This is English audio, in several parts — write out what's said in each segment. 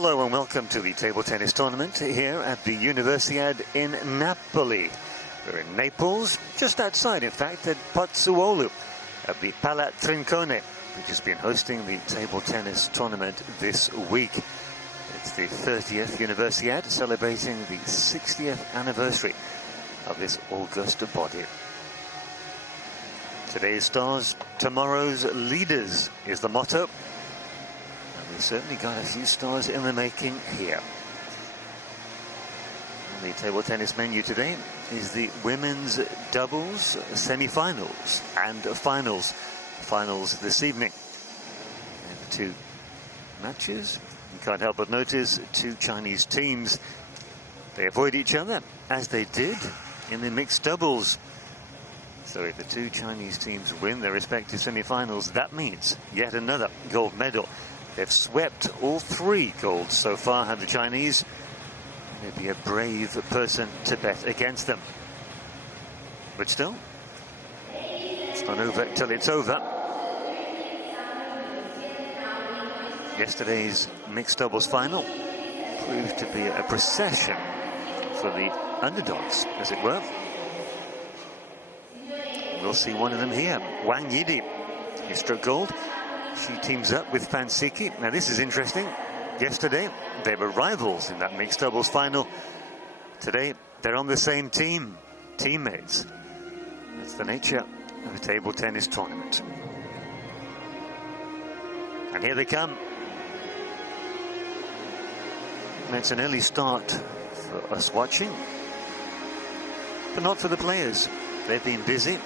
Hello and welcome to the table tennis tournament here at the Universiade in Napoli. We're in Naples, just outside in fact at Pozzuolo at the Pala Trincone, which has been hosting the table tennis tournament this week. It's the 30th Universiade, celebrating the 60th anniversary of this august body. Today's stars, tomorrow's leaders is the motto. We've certainly got a few stars in the making here. On the table tennis menu today is the women's doubles semi-finals and finals. Finals this evening. And two matches. You can't help but notice two Chinese teams. They avoid each other, as they did in the mixed doubles. So if the two Chinese teams win their respective semi-finals, that means yet another gold medal. They've swept all three golds so far, have the Chinese. They'd be a brave person to bet against them. But still, it's not over till it's over. Yesterday's mixed doubles final proved to be a procession for the underdogs, as it were. We'll see one of them here, Wang Yidi. He struck gold. She teams up with Fan Siki. Now this is interesting. Yesterday they were rivals in that mixed doubles final. Today they're on the same team, teammates. That's the nature of a table tennis tournament. And here they come. It's an early start for us watching, but not for the players. They've been busy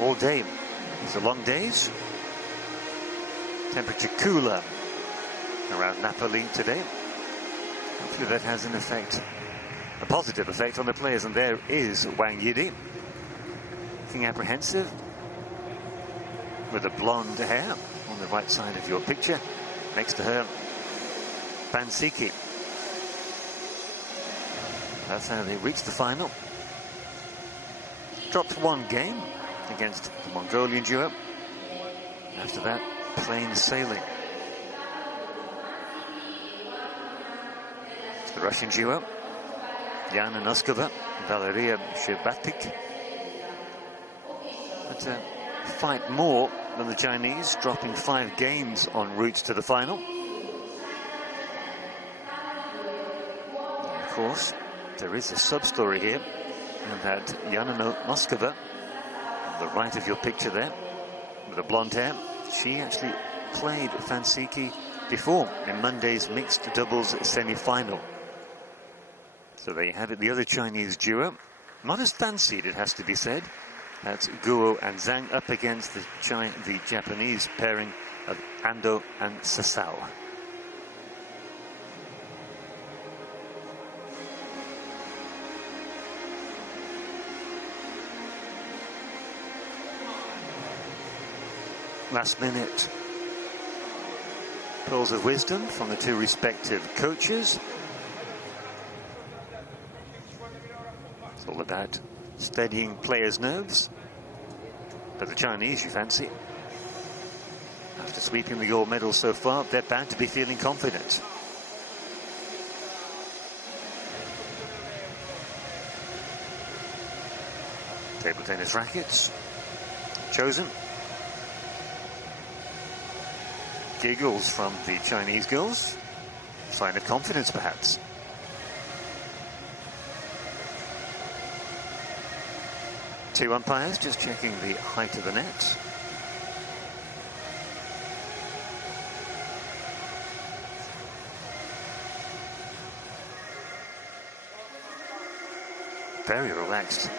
all day. These are long days. Temperature cooler around Napoli today. Hopefully that has an effect, a positive effect on the players. And there is Wang Yidi, looking apprehensive with the blonde hair on the right side of your picture. Next to her, Fan Siki. That's how they reached the final. Dropped one game against the Mongolian duo. After that, plain sailing. It's the Russian duo, Yana Noskova, Valeria Shebatik. But fight more than the Chinese, dropping 5 games en route to the final. And of course, there is a sub-story here, and that Yana Noskova, on the right of your picture there, with the blonde hair, she actually played Fan Siki before in Monday's mixed doubles semi-final. So there you have it, the other Chinese duo. Not as fancied, it has to be said. That's Guo and Zhang up against the Japanese pairing of Ando and Sasao. Last minute pearls of wisdom from the two respective coaches. It's all about steadying players' nerves. But the Chinese, you fancy, after sweeping the gold medal so far, they're bound to be feeling confident. Table tennis rackets chosen. Giggles from the Chinese girls. Sign of confidence, perhaps. Two umpires just checking the height of the net. Very relaxed.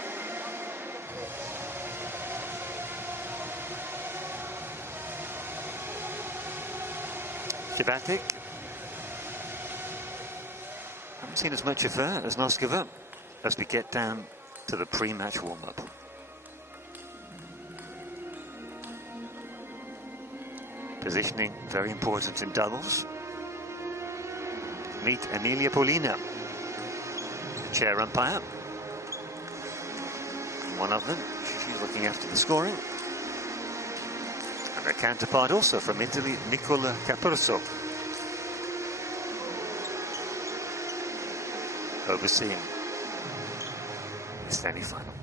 Shebatik. Haven't seen as much of her as Noskova as we get down to the pre-match warm-up. Positioning very important in doubles. Meet Emilia Polina, chair umpire. One of them, she's looking after the scoring. And her counterpart also from Italy, Nicola Capurso. overseeing the semi-final.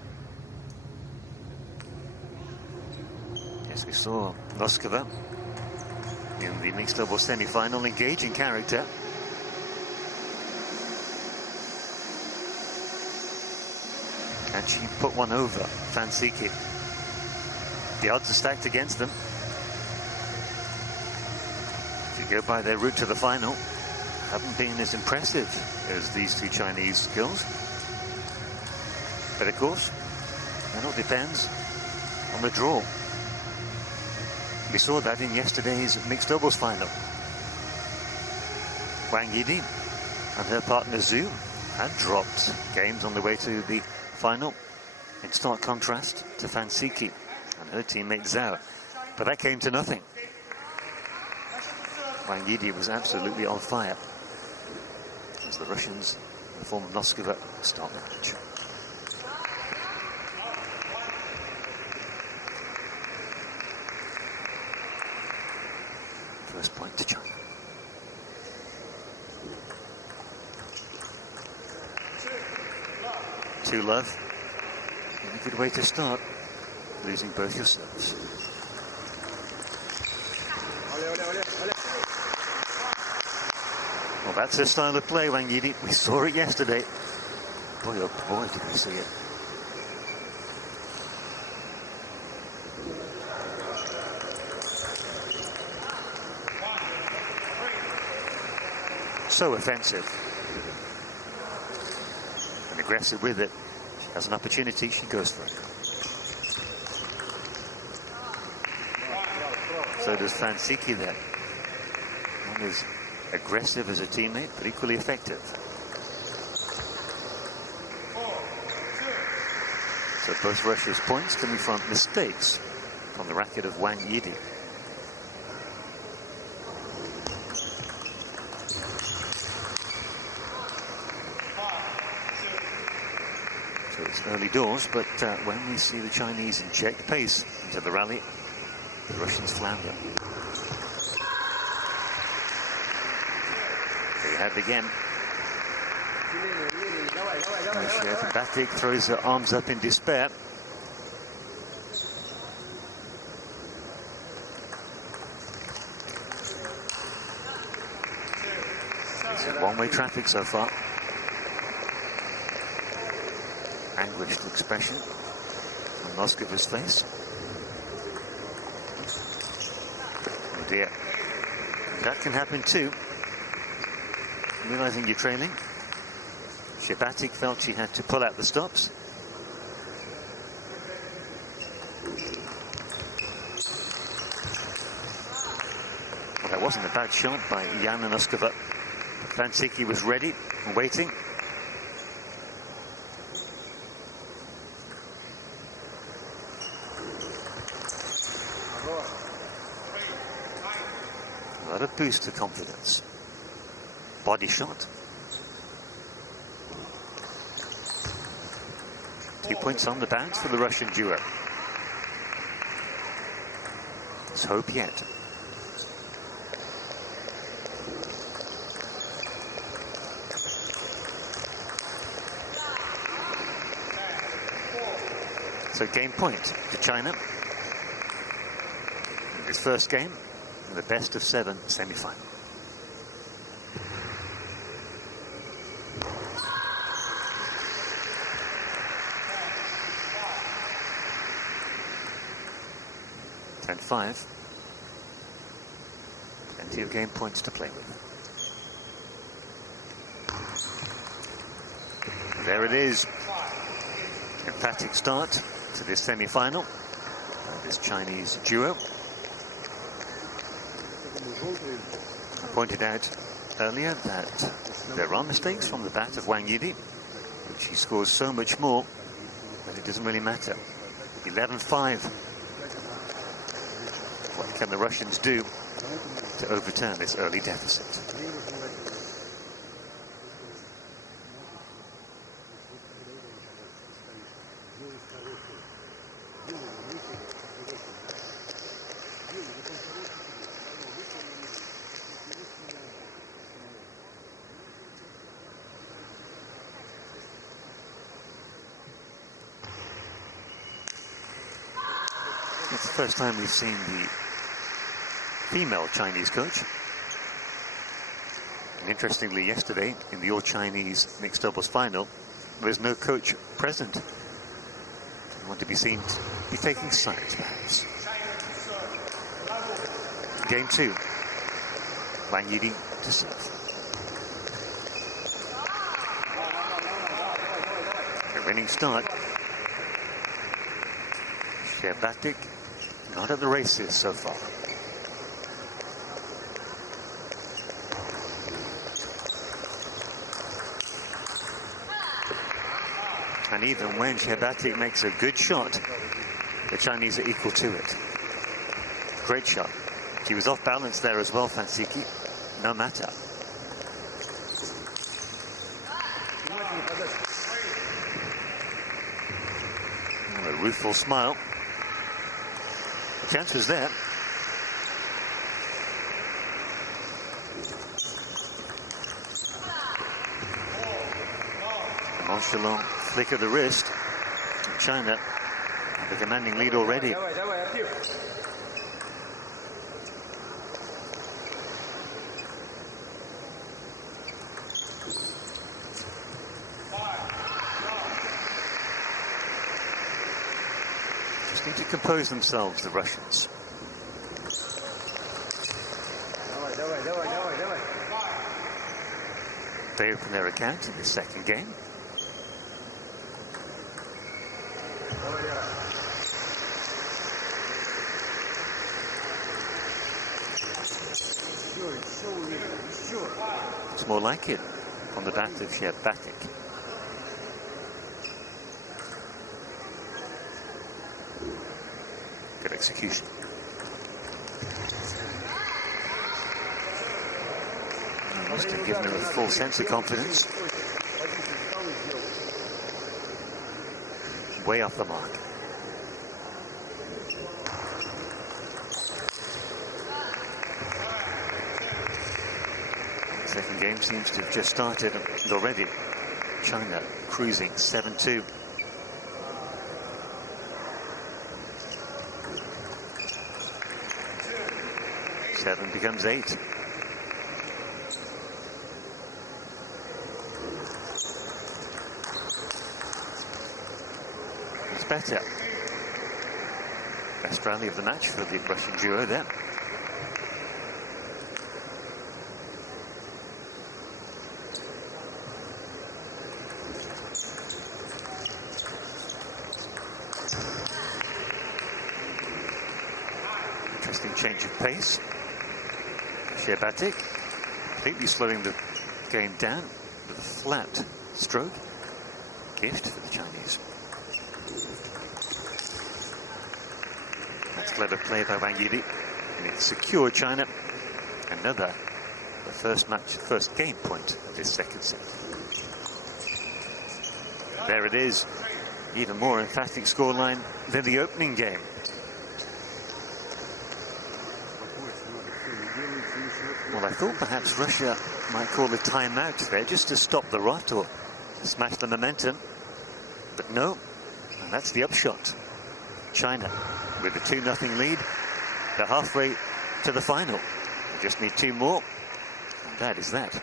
Yes, we saw Noskova in the mixed double semi-final, engaging character. And she put one over Fansiki. The odds are stacked against them. If you go by their route to the final, haven't been as impressive as these two Chinese girls. But of course, that all depends on the draw. We saw that in yesterday's mixed doubles final. Wang Yidi and her partner Zhu had dropped games on the way to the final, in stark contrast to Fansiki and her teammate Zhao. But that came to nothing. Wang Yidi was absolutely on fire as the Russians, in the form of Noskova, start the match. First point to China. Two love. A good way to start, losing both your serves. Well, that's her style of play, Wang Yidi. We saw it yesterday. Boy, oh boy, did we see it. So offensive and aggressive with it. She has an opportunity, she goes for it. So does Fansiki there. One is aggressive as a teammate, but equally effective. So both Russia's points coming from mistakes from the racket of Wang Yidi. So it's early doors, but when we see the Chinese inject pace into the rally, the Russians flounder. There you have it again. Batik throws her arms up in despair. It's one-way traffic so far. Anguished expression on Noskova's face. Oh dear. That can happen too. Realizing you're trailing, Batik felt she had to pull out the stops. Well, that wasn't a bad shot by Yana Noskova. Fansiki was ready and waiting. A lot of boost to confidence. Body shot. 2 points on the bounce for the Russian duo. There's hope yet. So game point to China. This first game, the best of 7 semi-final. And 5. Plenty of game points to play with. There it is. Emphatic start to this semi-final. This Chinese duo. I pointed out earlier that there are mistakes from the bat of Wang Yidi, but she scores so much more that it doesn't really matter. 11-5. What can the Russians do to overturn this early deficit? It's the first time we've seen the female Chinese coach. And interestingly, yesterday in the all-Chinese mixed doubles final, there was no coach present. Didn't want to be seen to be taking sides, perhaps. Game 2. Wang Yili to serve. A winning start. Batik not at the races so far. And even when Batik makes a good shot, the Chinese are equal to it. Great shot. She was off balance there as well, Fansiki. No matter. And a rueful smile. The chance was there. Nonchalant flick of the wrist. China have a commanding lead already. Just need to compose themselves, the Russians. They open their account in the second game. It's more like it on the bat of Batik. Good execution. Must have given her a full sense of confidence. Way off the mark. The second game seems to have just started, and already China cruising 7-2. Seven becomes 8. It's better. Best rally of the match for the Russian duo there. Interesting change of pace. Batik completely slowing the game down with a flat stroke. Gift for the Chinese. That's clever play by Wang Yili. And it's secured China another, the first game point of this second set. There it is. Even more emphatic scoreline than the opening game. Well, I thought perhaps Russia might call a timeout there just to stop the rot or smash the momentum. But no, and that's the upshot. China with a 2-0 lead. They're halfway to the final. They just need 2 more. And that is that.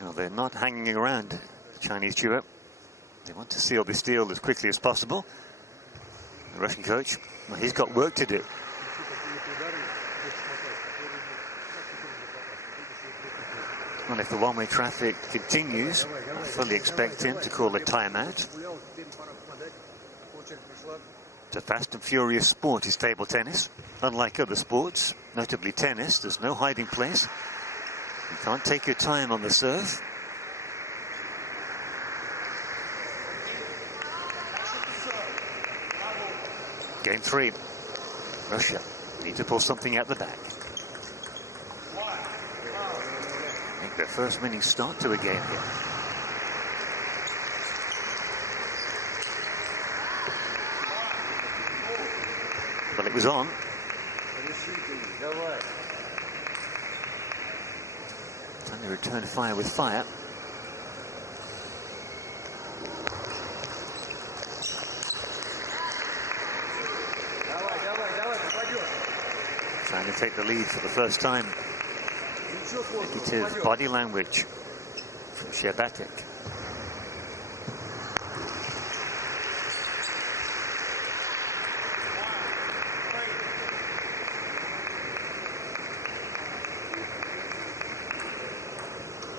Well, they're not hanging around, the Chinese duo. They want to seal this deal as quickly as possible. The Russian coach, well, he's got work to do. Well, if the one-way traffic continues, I fully expect him to call a timeout. It's a fast and furious sport, is table tennis. Unlike other sports, notably tennis, there's no hiding place. You can't take your time on the serve. Game 3. Russia need to pull something out the bag. Make their first winning start to a game here. Well, it was on. Time to return fire with fire. Trying to take the lead for the first time. Negative body language from Shebatik.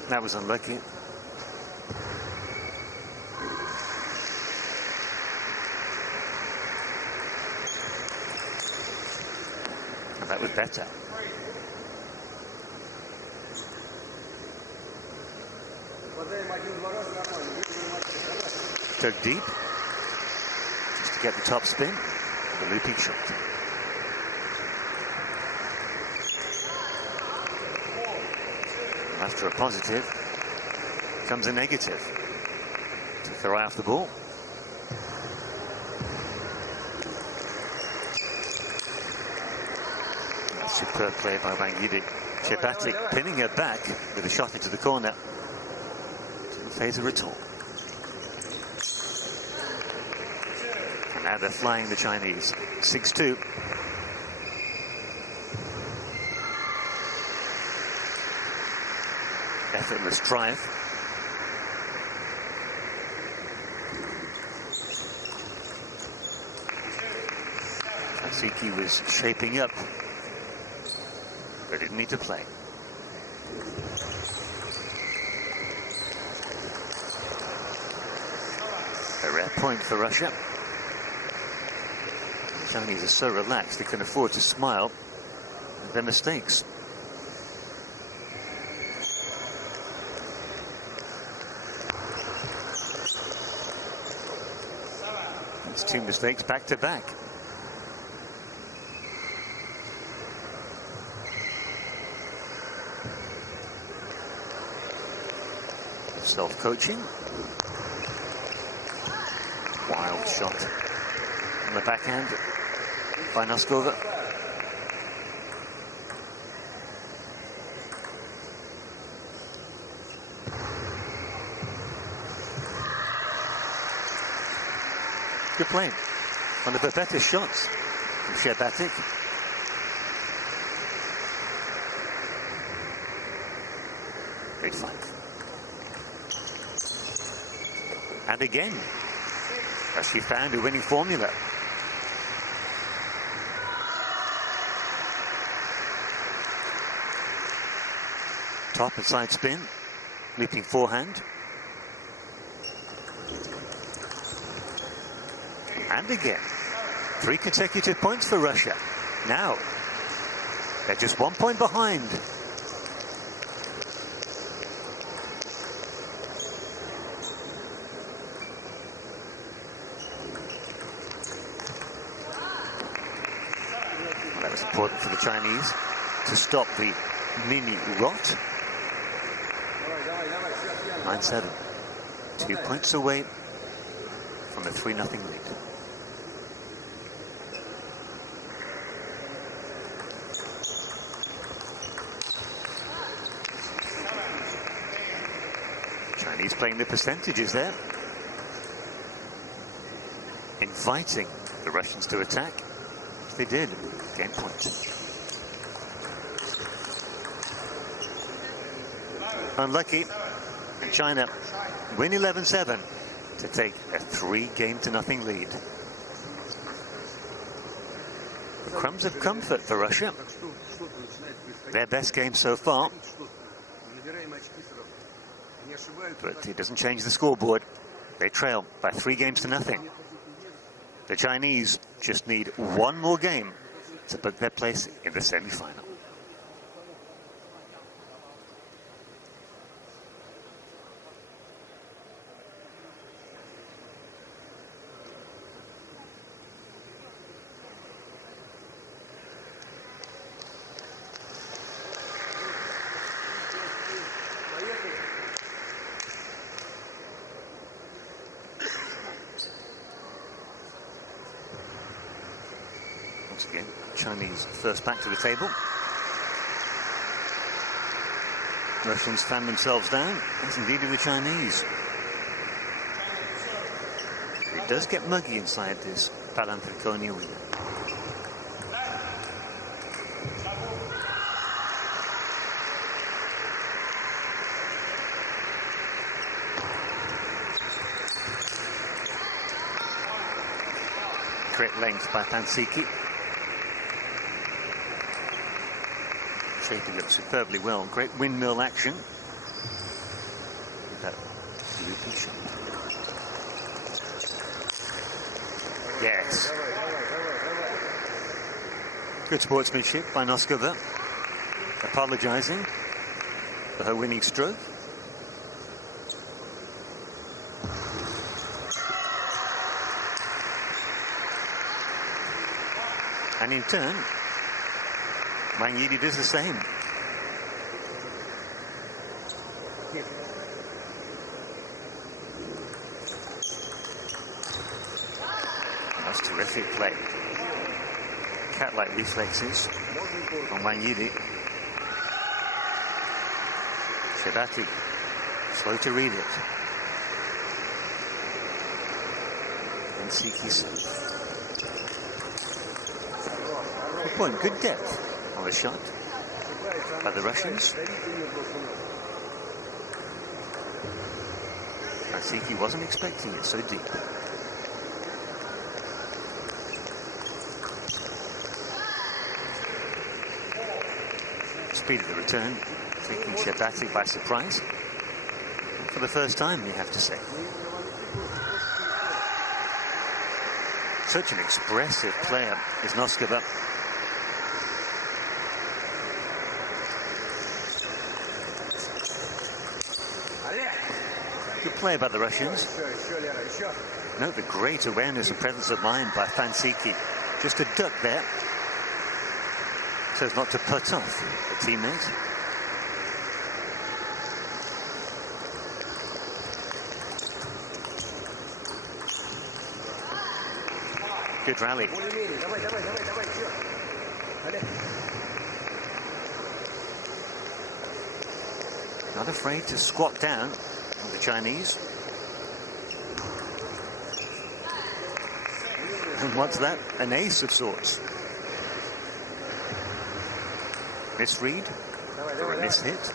That was unlucky. And that was better. Dug deep, just to get the top spin, the looping shot. After a positive, comes a negative. Took the eye off the ball. That's superb play by Wang Yidi. Shebatik pinning her back with a shot into the corner. Didn't phase her at all. And now they're flying, the Chinese. 6-2. Effortless drive. Atsuki was shaping up, but didn't need to play. A rare point for Russia. The Chinese are so relaxed they can afford to smile at their mistakes. It's 2 mistakes back to back. Self-coaching. Wild shot on the backhand by Noskova. Good play. One of the better shots from Shebatik. Great fight. And again, as she found a winning formula. Top and side spin, leaping forehand. And again, 3 consecutive points for Russia. Now, they're just 1 point behind. Well, that was important for the Chinese to stop the mini rot. 9-7. 2 points away from a 3-0 lead. Chinese playing the percentages there, inviting the Russians to attack. They did. Game point. Unlucky. China win 11-7 to take a 3-0 lead. The crumbs of comfort for Russia. Their best game so far. But it doesn't change the scoreboard. They trail by 3-0. The Chinese just need 1 more game to book their place in the semi-final. Once again, Chinese first back to the table. Russians fan themselves down, as indeed do the Chinese. It does get muggy inside this Palanfriconia arena. Great length by Pansiki. Shaping up superbly well. Great windmill action. That loopy shot. Yes. Good sportsmanship by Noskova. Apologizing for her winning stroke. And in turn, Wang Yili does the same. That's terrific play. Cat-like reflexes on Wang Yili. Shibati, slow to read it. And Siki safe. Good point, good depth on the shot by the Russians. Pansiki wasn't expecting it so deep. Speed of the return, taking Shibati by surprise. For the first time, you have to say. Such an expressive player is Noskova. Good play by the Russians. Note the great awareness and presence of mind by Pansiki. Just a duck there, so as not to put off a teammate. Good rally. Not afraid to squat down. The Chinese. And what's that? An ace of sorts. Misread or a mishit.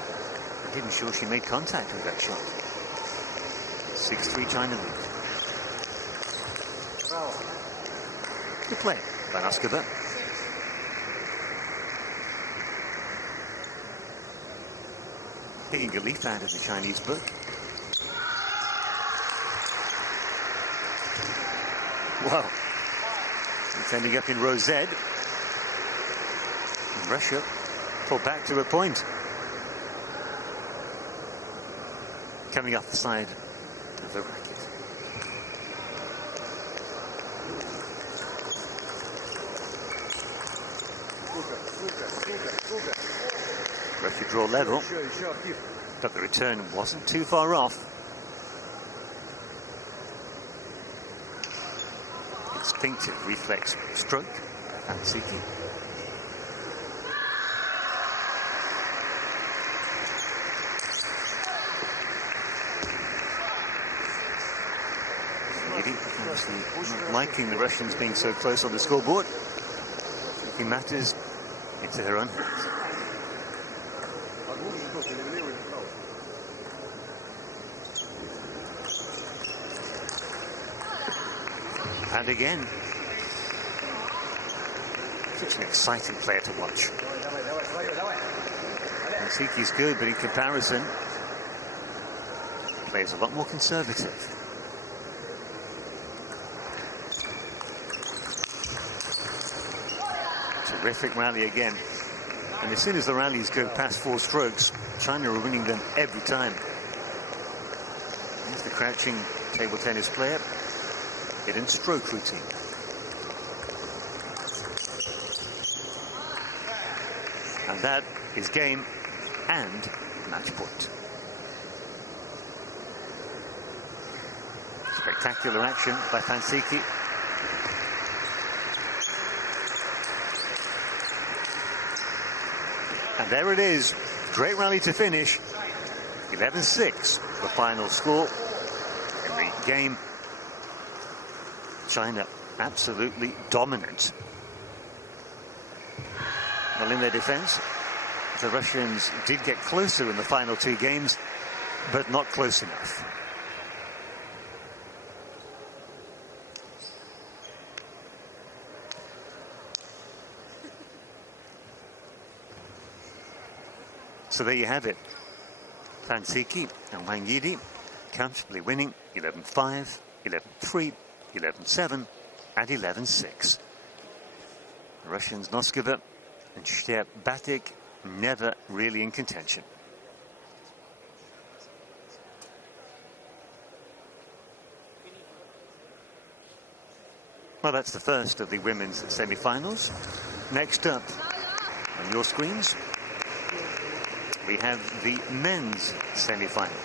I'm even sure she made contact with that shot. 6-3 China lead. Good play by Noskova. Picking a leaf out of the Chinese book. Wow, it's ending up in row Z. And Russia pulled back to a point. Coming off the side of the racket. Russia draw level, but the return wasn't too far off. Instinctive reflex stroke, Pansiki. Obviously not liking the Russians being so close on the scoreboard. Thinking matters into her own hands. And again, such an exciting player to watch. Pansiki's good, but in comparison, plays a lot more conservative. Terrific rally again. And as soon as the rallies go past 4 strokes, China are winning them every time. Here's the crouching table tennis player. Hidden stroke routine. And that is game and match point. Spectacular action by Pansiki. And there it is. Great rally to finish. 11-6, the final score in the game. China absolutely dominant. Well, in their defense, the Russians did get closer in the final two games, but not close enough. So there you have it. Fan Siki and Wang Yidi comfortably winning 11-5, 11-3, 11-7, and 11-6. The Russians Noskova and Shtep-Batik never really in contention. Well, that's the first of the women's semi-finals. Next up on your screens, we have the men's semi-final.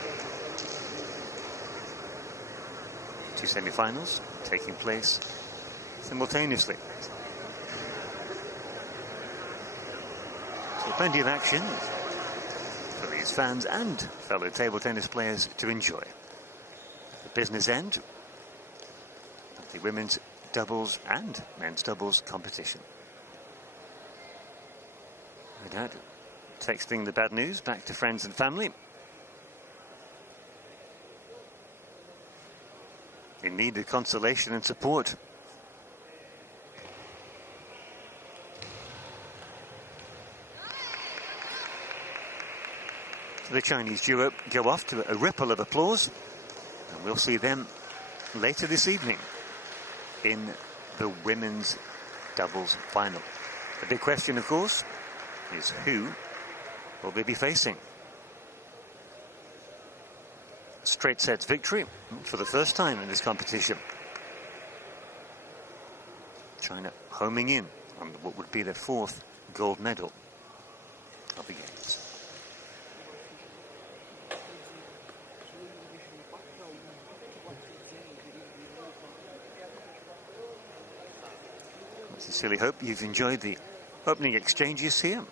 Two semi-finals taking place simultaneously. So plenty of action for these fans and fellow table tennis players to enjoy. At the business end of the women's doubles and men's doubles competition. No doubt, texting the bad news back to friends and family. In need of consolation and support. The Chinese duo go off to a ripple of applause, and we'll see them later this evening in the women's doubles final. The big question, of course, is who will they be facing? Straight sets victory for the first time in this competition. China homing in on what would be their fourth gold medal of the Games. I sincerely hope you've enjoyed the opening exchanges here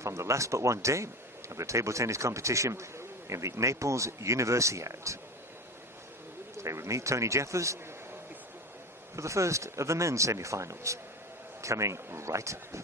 from the last but one day of the table tennis competition in the Naples Universiade. Stay with me, Tony Jeffers, for the first of the men's semi-finals, coming right up.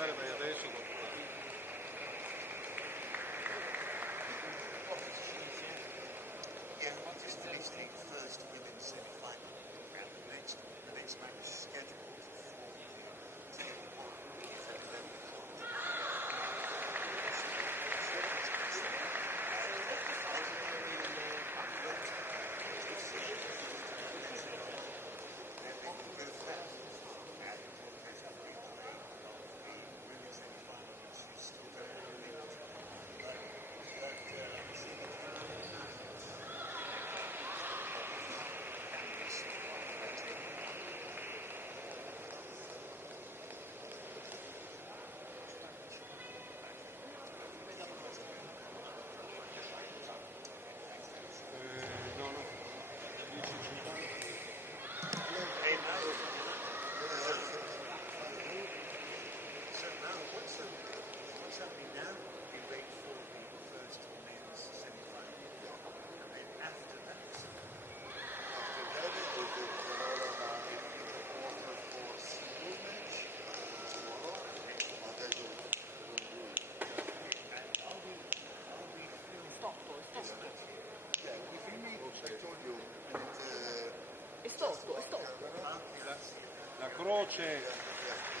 andare vai adesso dopo. Yeah, this is the first women's semi-final, and the next match is scheduled for 10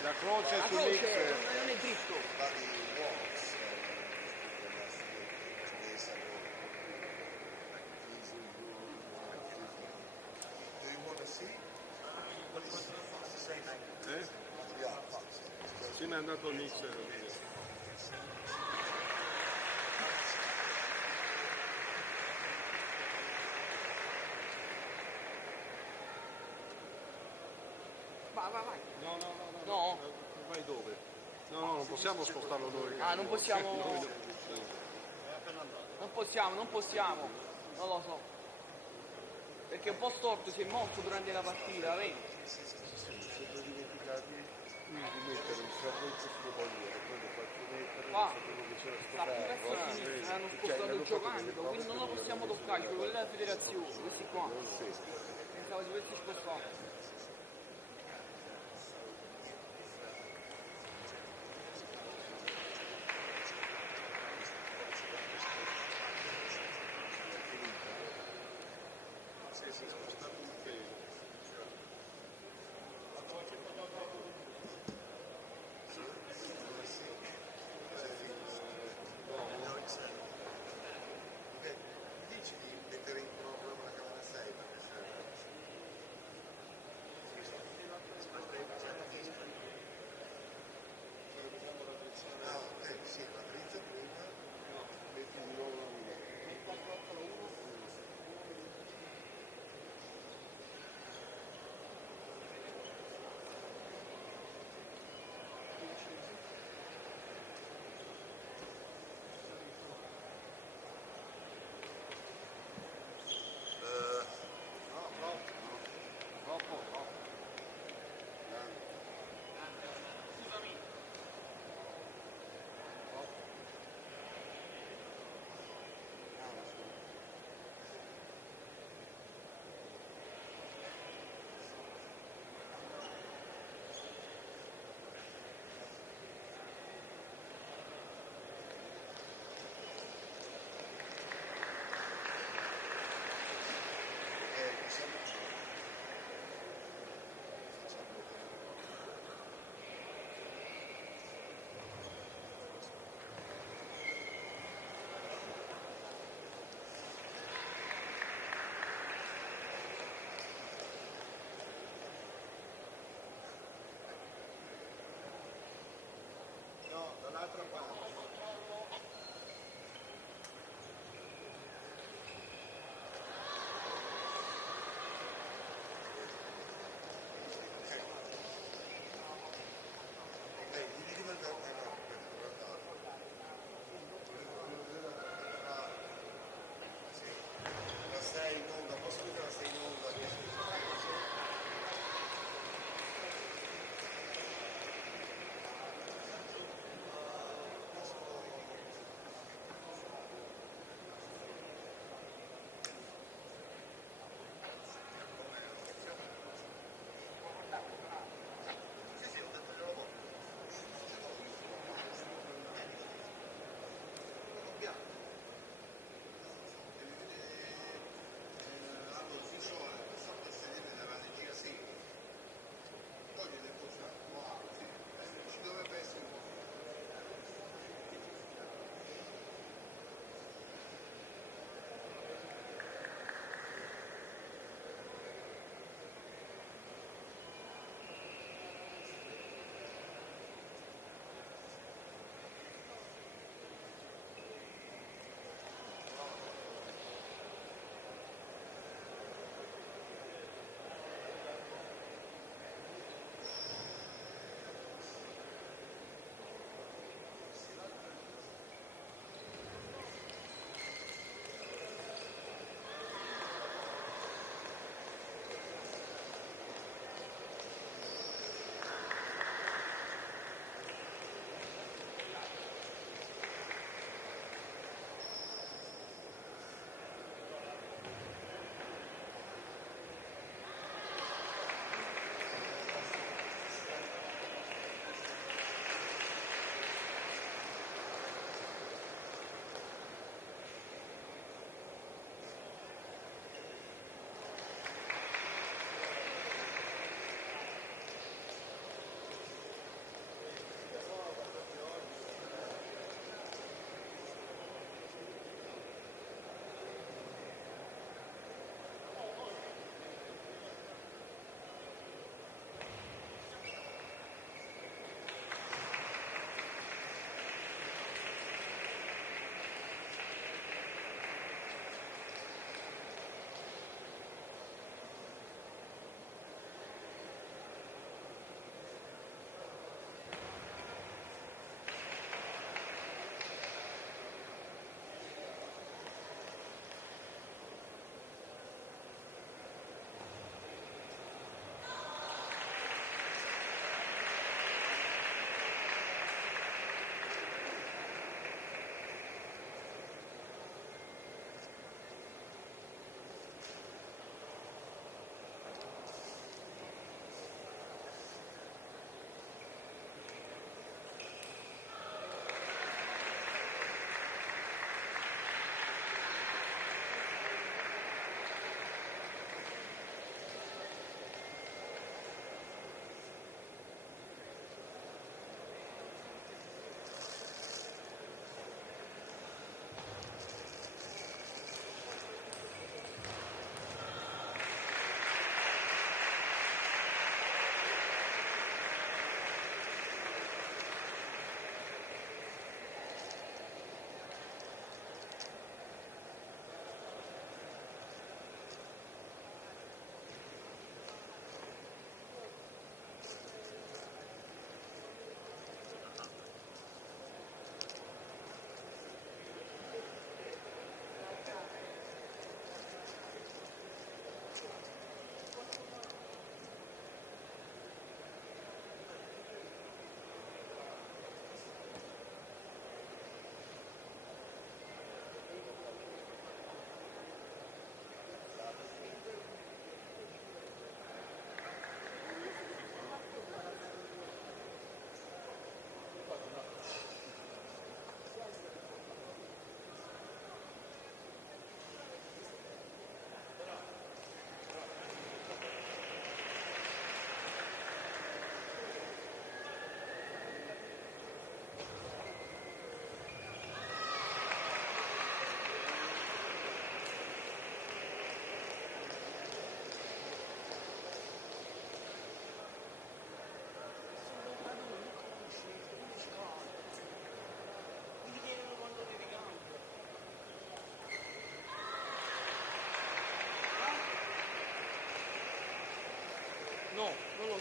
La croce sull'X non è dritto. Sì, ma è andato l'X. Vai. No. Vai dove? No, non possiamo spostarlo noi. Ah, non possiamo. Non possiamo. Non lo so. Perché è un po' storto, si è mosso durante la partita, vedi? Siamo dimenticati di mettere un servetto sulle bandiere, poi lo faccio mettere, Qua. sapevo che c'era sto La ferro. federazione hanno spostato giocando, quindi non lo possiamo toccare, quello della federazione, questi qua. Pensavo si potessi spostare. Dici di mettere in programma la camera 6 sì, la drizza prima, Metti di nuovo la linea. Troppo. No, dall'altra parte. Gli devi mandare una la 6 in onda, posso dire la 6 in onda?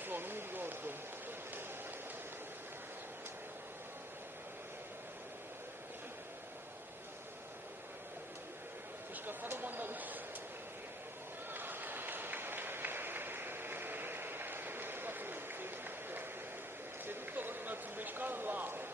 so, non mi ricordo. Sono scappato quando... Sei tutto con una zumbescata là.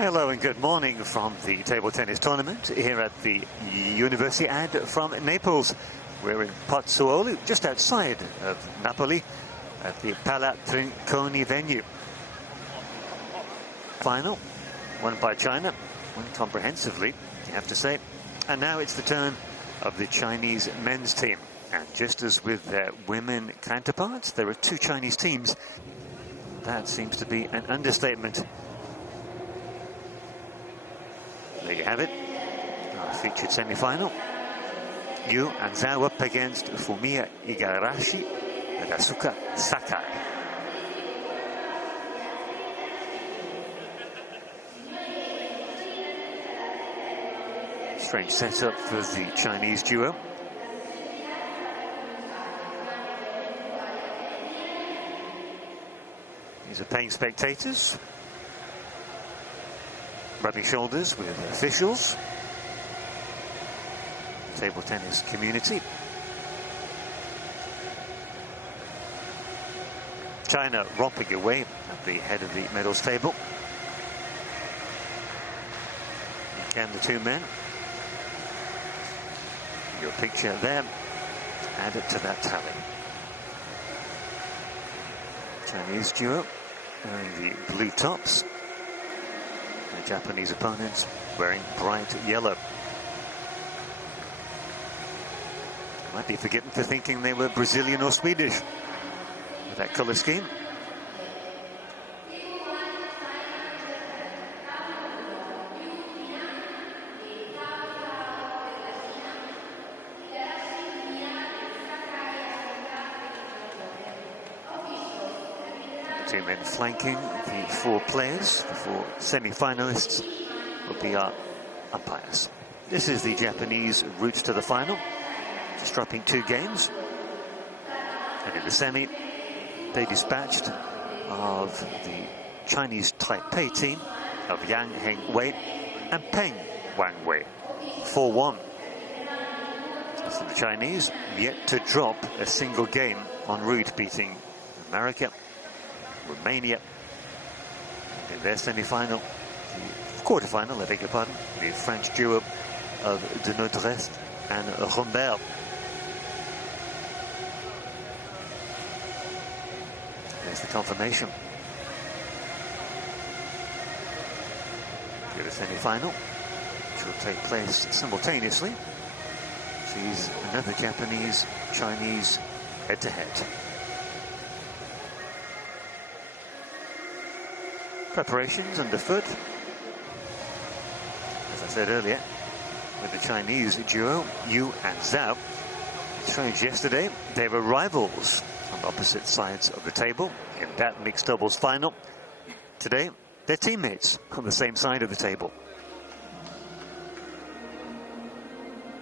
Hello and good morning from the table tennis tournament here at the Universiade from Naples. We're in Pozzuoli, just outside of Napoli, at the Pala Trinconi venue. Final, won by China, won comprehensively, you have to say. And now it's the turn of the Chinese men's team. And just as with their women counterparts, there are two Chinese teams. That seems to be an understatement. There you have it, our featured semi-final. Yu and Zhao up against Fumiya Igarashi and Asuka Sakai. Strange setup for the Chinese duo. These are paying spectators, rubbing shoulders with officials, table tennis community. China romping away at the head of the medals table. Again, the two men. Your picture there, added to that tally. Chinese duo wearing the blue tops. The Japanese opponents wearing bright yellow. I might be forgiven for thinking they were Brazilian or Swedish with that colour scheme. The two men flanking the four players, the four semi-finalists will be our umpires. This is the Japanese route to the final, just dropping 2 games. And in the semi, they dispatched of the Chinese Taipei team of Yang Hengwei and Peng Wangwei, 4-1. So the Chinese yet to drop a single game en route, beating America, Romania in their semi-final, the quarter-final, I beg your pardon, the French duo of de Nodrest and Rombert. There's the confirmation. Here the semi-final, which will take place simultaneously, sees another Japanese-Chinese head-to-head. Preparations underfoot. As I said earlier, with the Chinese duo, Yu and Zhao. Strange yesterday, they were rivals on opposite sides of the table in that mixed doubles final. Today, they're teammates on the same side of the table.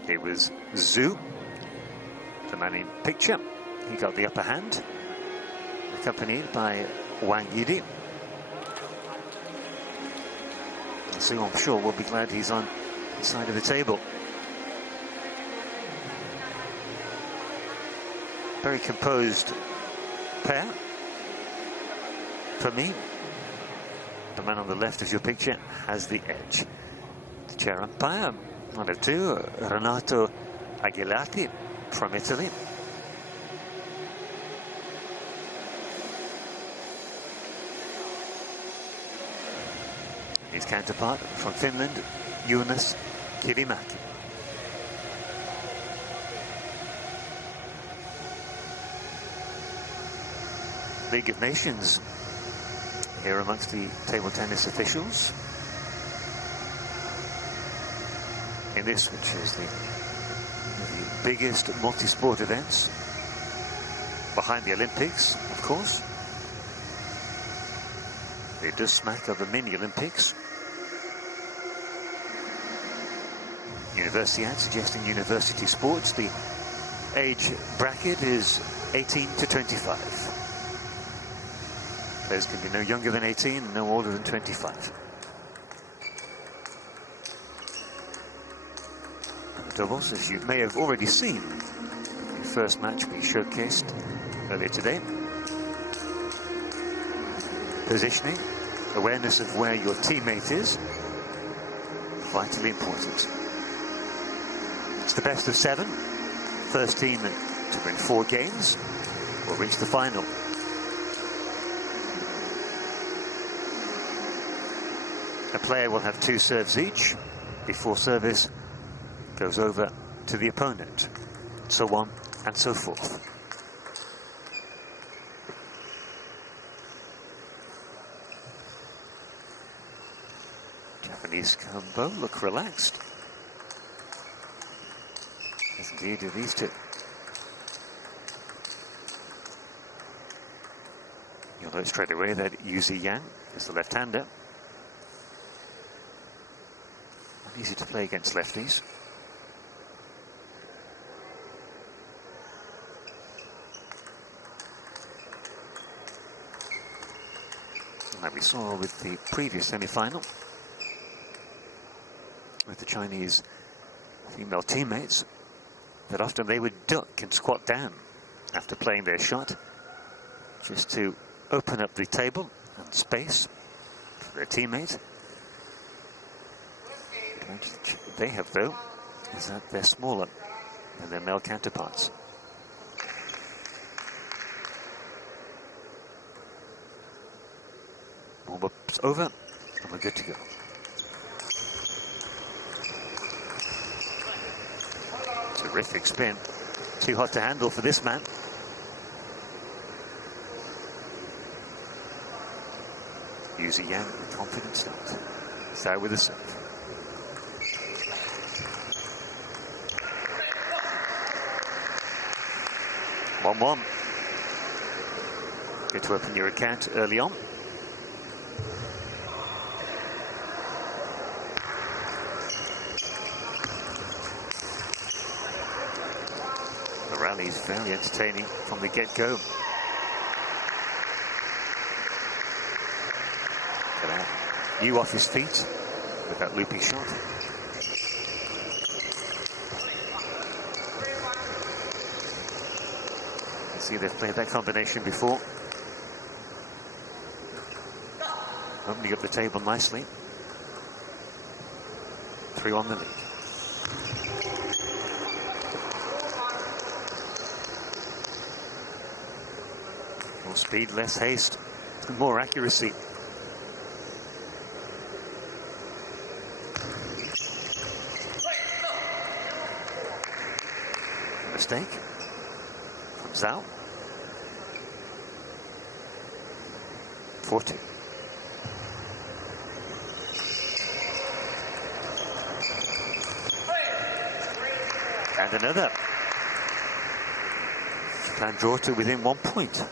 It was Zhu, the man in picture. He got the upper hand, accompanied by Wang Yidi. So I'm sure we'll be glad he's on the side of the table. Very composed pair. For me, the man on the left of your picture has the edge. The chair umpire, one of two, Renato Aguilati from Italy. His counterpart from Finland, Jonas Kivimäki. League of Nations here amongst the table tennis officials. In this, which is the biggest multi-sport events behind the Olympics, of course. It does smack of a mini Olympics. Universiade suggesting university sports. The age bracket is 18 to 25. Players can be no younger than 18 and no older than 25. And the doubles, as you may have already seen, the first match we showcased earlier today. Positioning awareness of where your teammate is, vitally important. It's the best of 7. First team to win 4 games will reach the final. A player will have 2 serves each before service goes over to the opponent, so on and so forth. Japanese combo look relaxed. As indeed do these two. You'll note straight away that Yuzi Yang is the left-hander. Not easy to play against lefties. Like we saw with the previous semi-final, with the Chinese female teammates, that often they would duck and squat down after playing their shot, just to open up the table and space for their teammate. The advantage they have, though, is that they're smaller than their male counterparts. Warm-up's over, and we're good to go. Terrific spin. Too hot to handle for this man. Yuzi Yang, confident start. Start with a serve. One. Good to open your account early on. The rally is very entertaining from the get-go. You off his feet with that looping shot. You see they've played that combination before. Opening up the table nicely. 3 on the lead. More speed, less haste, and more accuracy. Mistake. Comes out. 4-2. And another. Japan draw to within 1 point.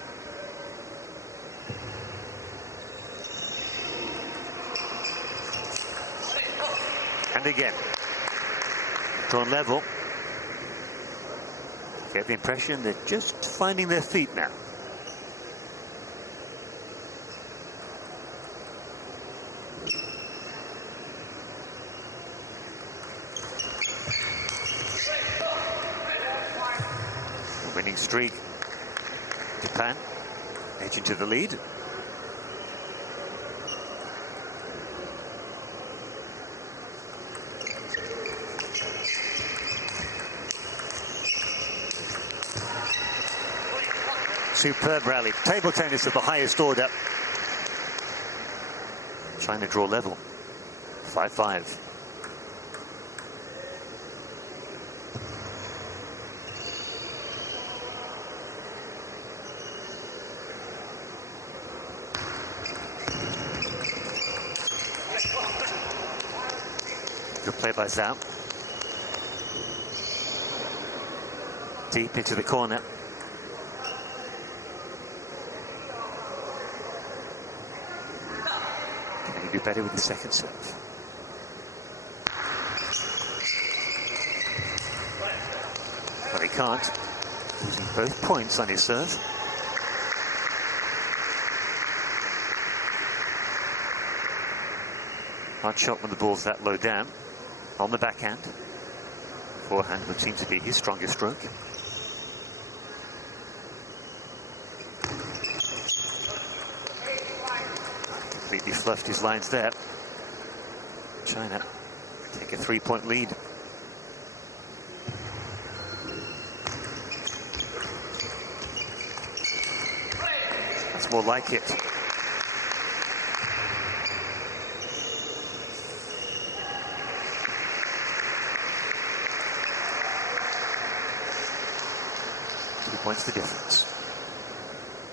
And again. Drawn level. Get the impression they're just finding their feet now. A winning streak. Japan edging to the lead. Superb rally. Table tennis at the highest order. Trying to draw level. 5-5. Good play by Zhao. Deep into the corner. Do better with the second serve. But he can't. Losing both points on his serve. Hard shot when the ball's that low down. On the backhand. Forehand would seem to be his strongest stroke. Completely fluffed his lines there. China take a 3-point lead. That's more like it. Points the difference.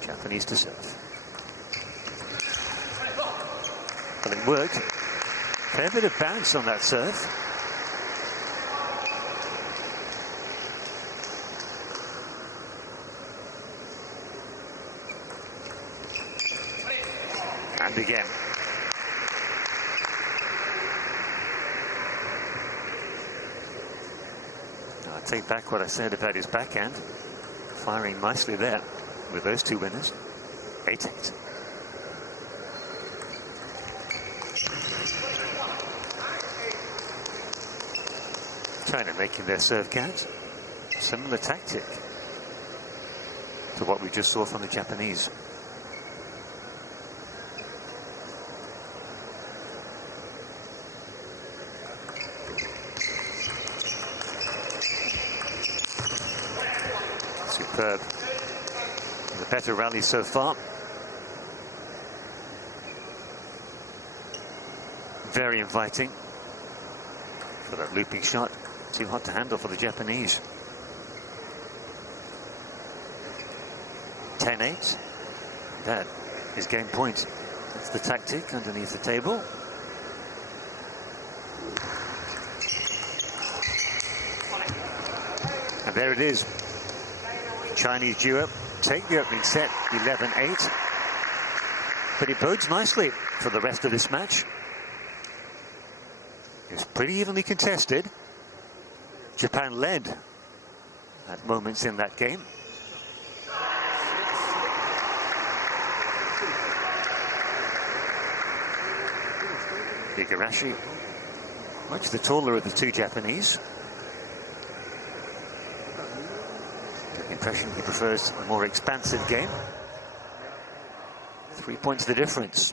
Japanese to serve. Well, it worked. Fair bit of bounce on that serve. And again. Now, I take back what I said about his backhand. Firing nicely there with those two winners. 8-8. China making their serve count. Similar tactic to what we just saw from the Japanese. Superb. The better rally so far. Very inviting for that looping shot. Too hot to handle for the Japanese. 10-8. That is game point. That's the tactic underneath the table. And there it is. Chinese duo take the opening set 11-8. But it bodes nicely for the rest of this match. It's pretty evenly contested. Japan led at moments in that game. Igarashi, much the taller of the two Japanese. Get the impression he prefers a more expansive game. 3 points the difference.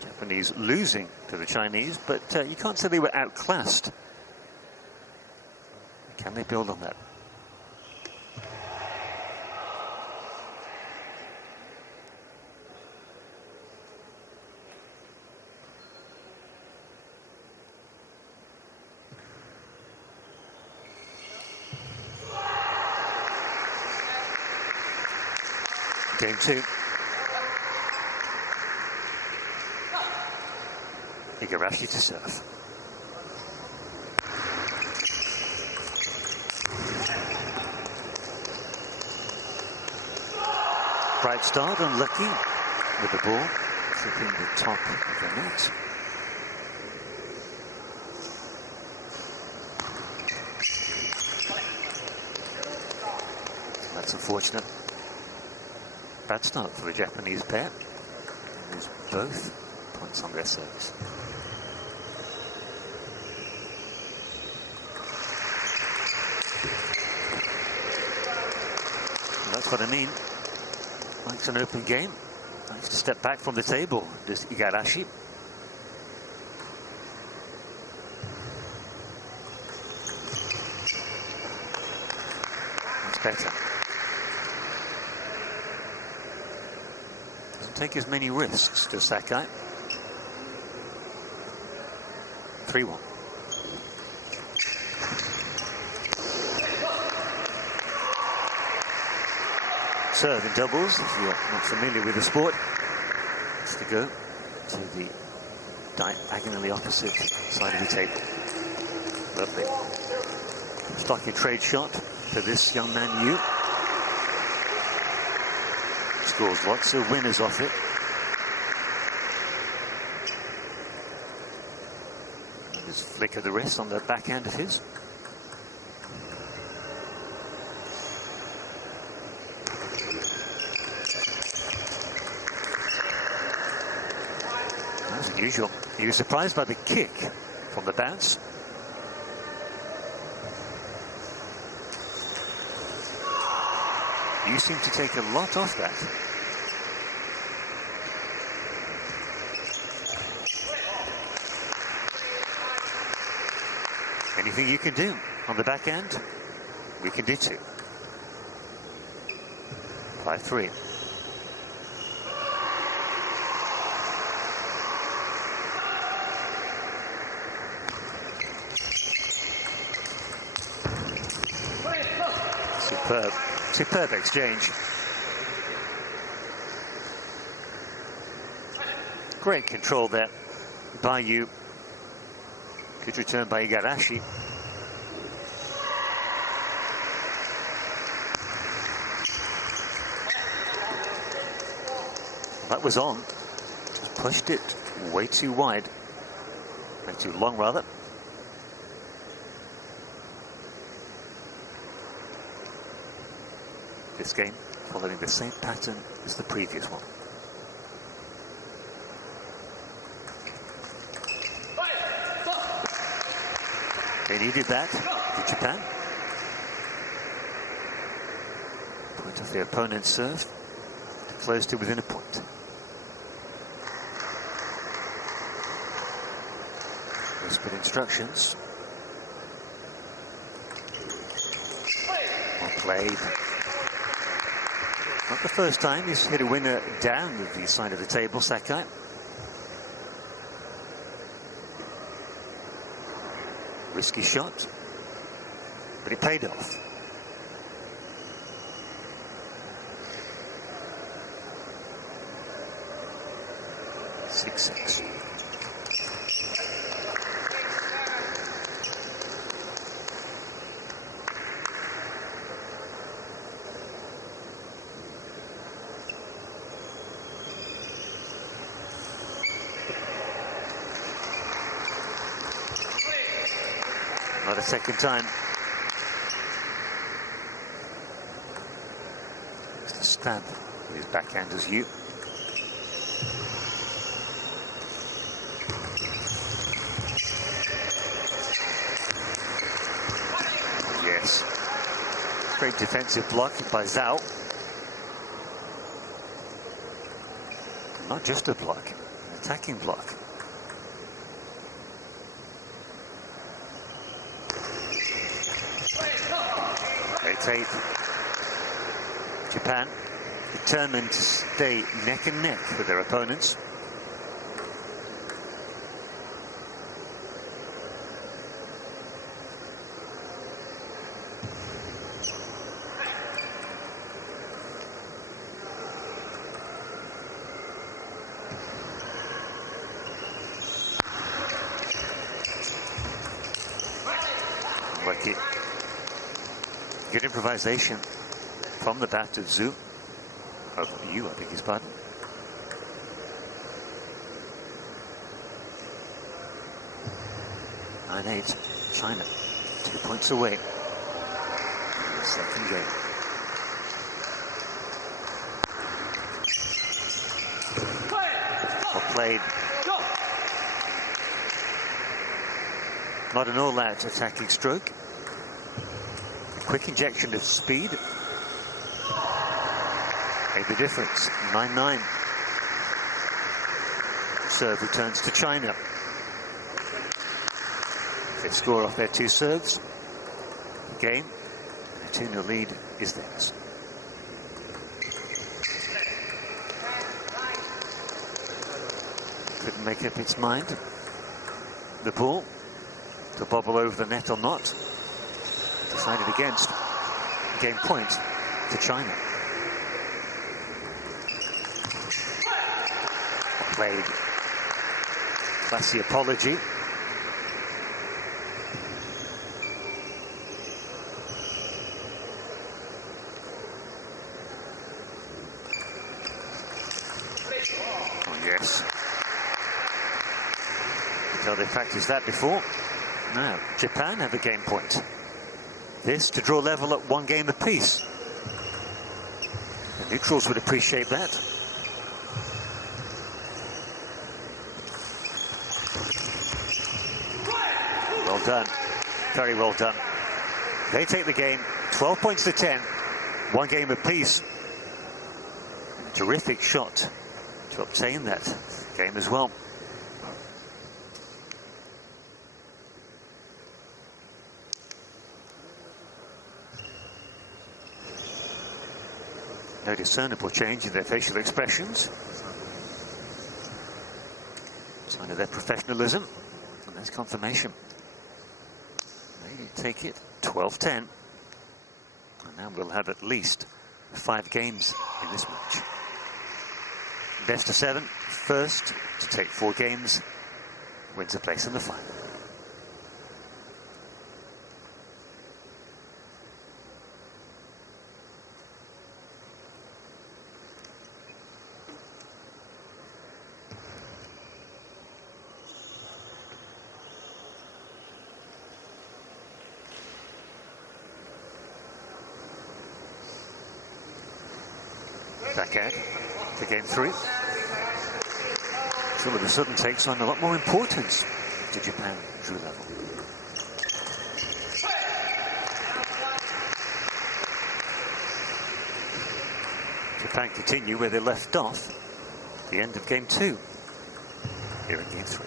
Japanese losing to the Chinese, but you can't say they were outclassed. Can they build on that? Game two. Igarashi to serve. Bright start, unlucky with the ball clipping the top of the net. That's unfortunate. Bad start for the Japanese pair. Lose both points on their serves. And that's what I mean. Likes an open game. Likes to step back from the table, this Igarashi. That's better. Doesn't take as many risks to Sakai. 3-1. Serve in doubles, if you're not familiar with the sport, it's to go to the diagonally opposite side of the table. Lovely. Stocky trade shot for this young man, Yu. Scores lots of winners off it. And just flick of the wrist on the backhand of his. As usual, he was surprised by the kick from the bounce. You seem to take a lot off that. Anything you can do on the backhand, we can do too. 5-3. Superb exchange. Great control there by you. Good return by Igarashi. That was on. Just pushed it way too wide. Way too long, rather. This game following the same pattern as the previous one. They needed that, did Japan. Point of the opponent's serve, close to within a point. Whispered instructions. Well played. Not the first time he's hit a winner down with the side of the table, Sakai. Risky shot, but it paid off. Six. Not a second time. Just a stab with his backhand as you. Yes. Great defensive block by Zhao. Not just a block, an attacking block. Japan determined to stay neck and neck with their opponents. Like it. Good improvisation from the bat of Zhu. Of you, I beg his pardon. (9-8), China, 2 points away in the second game. Well played. Not an all-out attacking stroke. Quick injection of speed made the difference. 9-9. Serve returns to China. They score off their two serves. The game, and a 2-0 lead is theirs. Couldn't make up its mind. The ball to bobble over the net or not. Decided against. Game point to China. Played. Classy apology. Oh yes. You can tell they practiced that before. Now, Japan have a game point. This to draw level at 1 game apiece. The neutrals would appreciate that. Well done. Very well done. They take the game 12 points to 10. 1 game apiece. Terrific shot to obtain that game as well. No discernible change in their facial expressions. Sign of their professionalism. And there's confirmation. They take it 12-10. And now we'll have at least 5 games in this match. Best of 7, first to take 4 games, wins a place in the final. Backhand for game 3. All of a sudden takes on a lot more importance to Japan, Drew level. Japan continue where they left off at the end of game 2 here in game 3.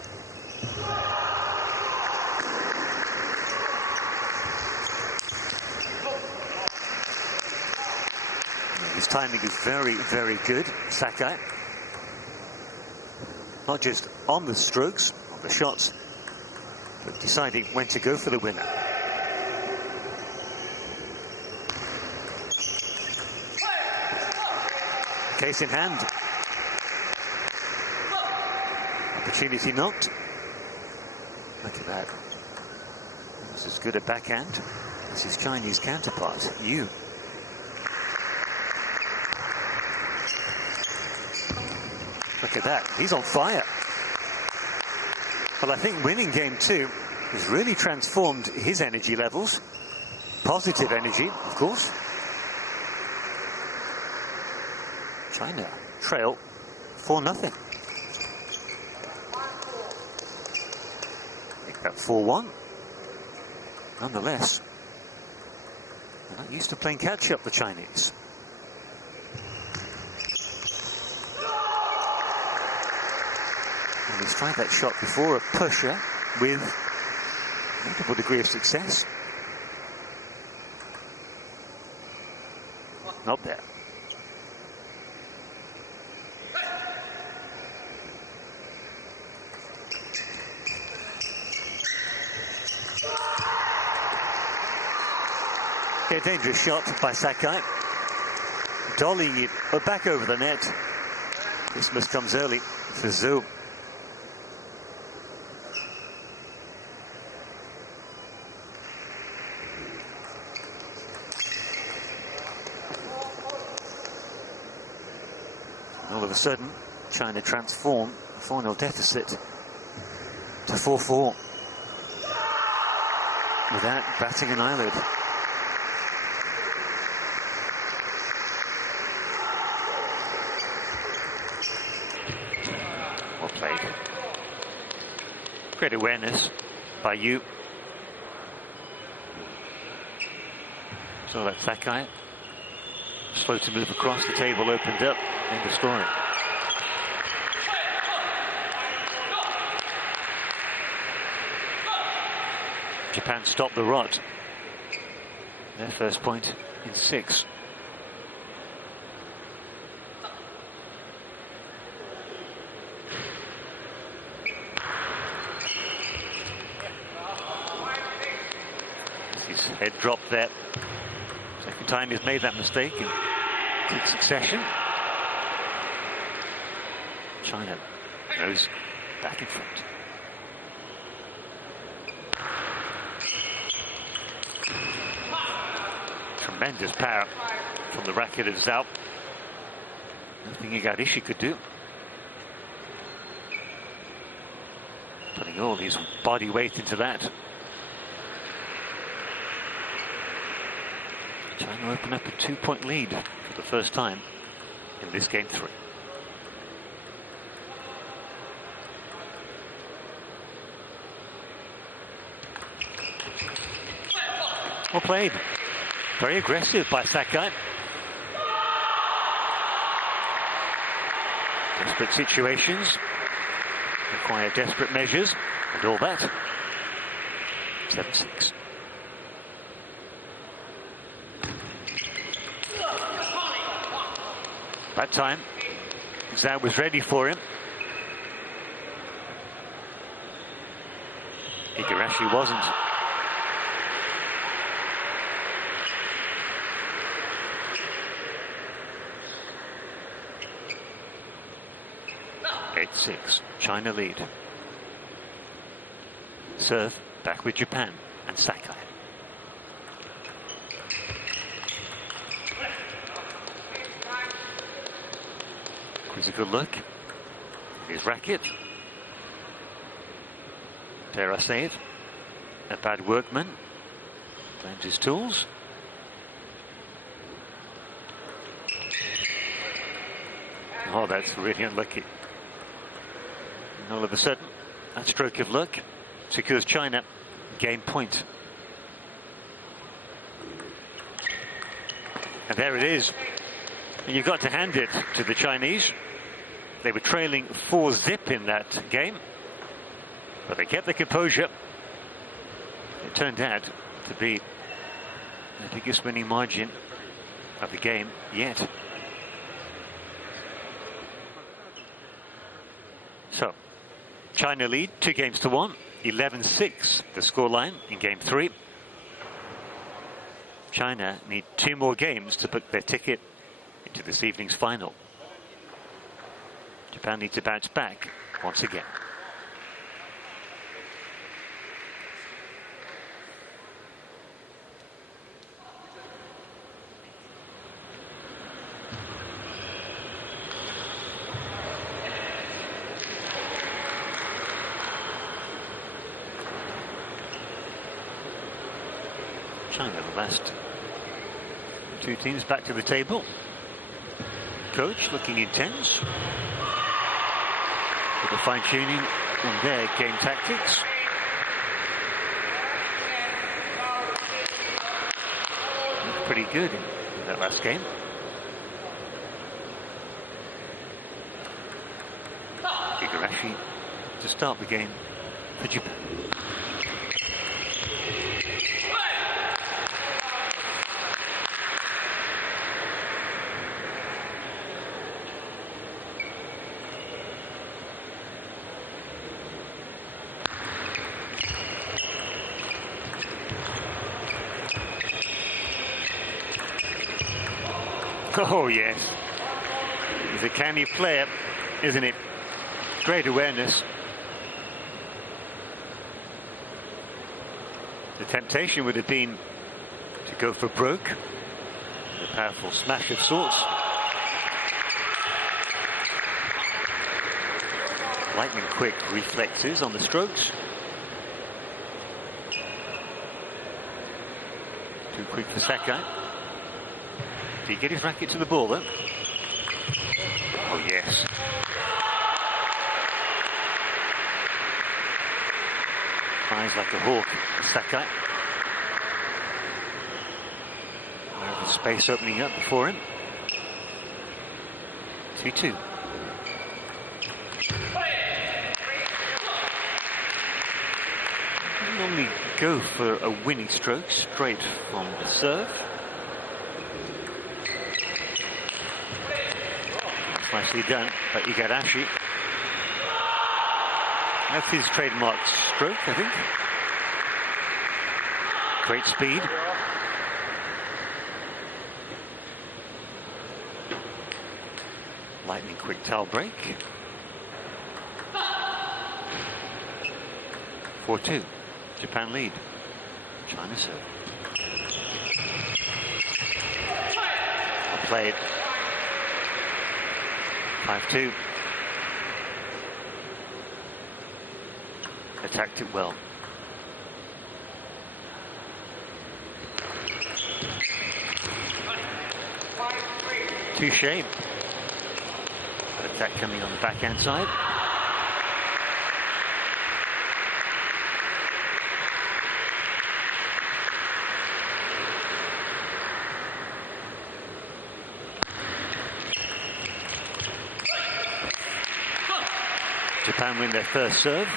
His timing is very, very good, Sakai. Not just on the strokes, on the shots, but deciding when to go for the winner. Case in hand. Opportunity knocked. Look at that. This is as good a backhand as his Chinese counterpart, Yu. Look at that, he's on fire. Well, I think winning game 2 has really transformed his energy levels. Positive energy, of course. China trail 4-0. Make that 4-1. Nonetheless, they're not used to playing catch-up, the Chinese. He's tried that shot before, a pusher with a notable degree of success. Not there. A dangerous shot by Sakai. Dollying it back over the net. Christmas comes early for Zhou. All of a sudden, China transform a 4-0 deficit to 4-4 without batting an eyelid. Well played. Great awareness by Yu. So that Sakai, slow to move across, the table opened up. End of story. Japan stopped the rot. Their first point in 6. His head dropped there. Second time he's made that mistake in quick succession. China goes back in front. Tremendous power from the racket of Zhao. Nothing Igarishi could do. Putting all his body weight into that. China open up a 2-point lead for the first time in this game 3. Well played. Very aggressive by Sakai. Desperate situations require desperate measures and all that. 7-6. That time, Zhao was ready for him. Igarashi wasn't. Eight 6, China lead. Serve back with Japan and Sakai. Quizzical look. His racket. Dare I say it? A bad workman. Blames his tools. Oh, that's really unlucky. And all of a sudden, that stroke of luck secures China game point. And there it is. And you've got to hand it to the Chinese. They were trailing 4-0 in that game, but they kept their composure. It turned out to be the biggest winning margin of the game yet. So, China lead 2-1, 11-6 the scoreline in game 3. China need 2 more games to book their ticket into this evening's final. Japan needs to bounce back once again. China, the last 2 teams back to the table. Coach looking intense. With the fine-tuning on their game tactics. Pretty good in that last game. Igarashi to start the game for Japan. Oh yes, he's a canny player, isn't he? Great awareness. The temptation would have been to go for broke. A powerful smash of sorts. Lightning quick reflexes on the strokes. Too quick for Sakai. Did he get his racket to the ball though? Oh yes. Flies like a hawk, Sakai. The space opening up before him. 2-2. Normally go for a winning stroke straight from the serve. Nicely done by Igarashi. That's his trademark stroke, I think. Great speed. Lightning quick towel break. 4-2. Japan lead. China serve. Played. 5-2. Attacked it well. Touche. Attack coming on the backhand side. Japan win their first serve.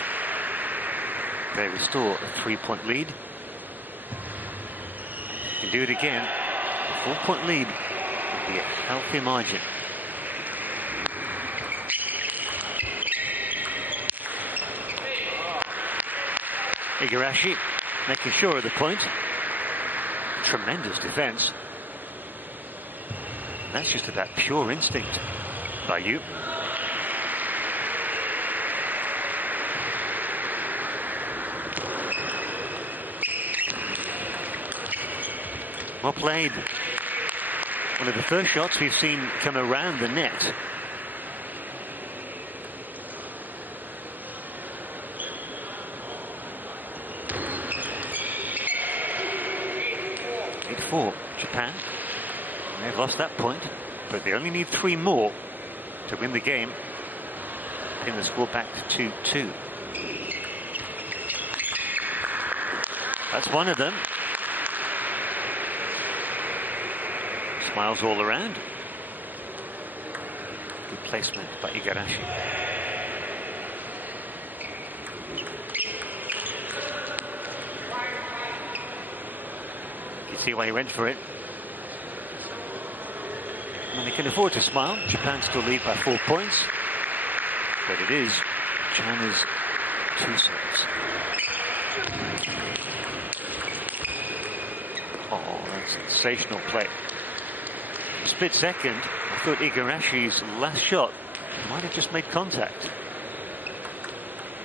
They restore a 3-point lead. If you can do it again, a 4-point lead would be a healthy margin. Igarashi making sure of the point. Tremendous defense. That's just about pure instinct by you. Well played. One of the first shots we've seen come around the net. For Japan. They've lost that point, but they only need 3 more to win the game. Pin the score back to 2-2. That's one of them. Smiles all around. Good placement by Igarashi. See why he went for it. And they can afford to smile. Japan still lead by 4 points, but it is China's 2 serves. Oh, that's sensational play. A split second, I thought Igarashi's last shot might have just made contact,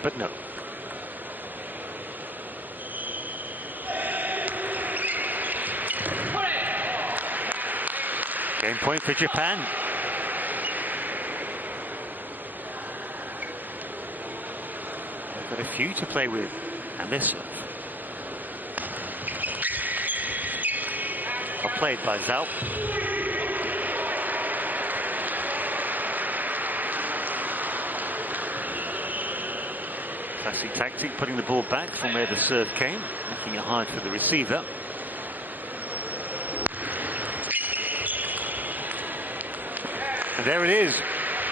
but no. Game point for Japan. They've got a few to play with, and this serve. Well played by Zhao. Classic tactic, putting the ball back from where the serve came, making it hard for the receiver. And there it is.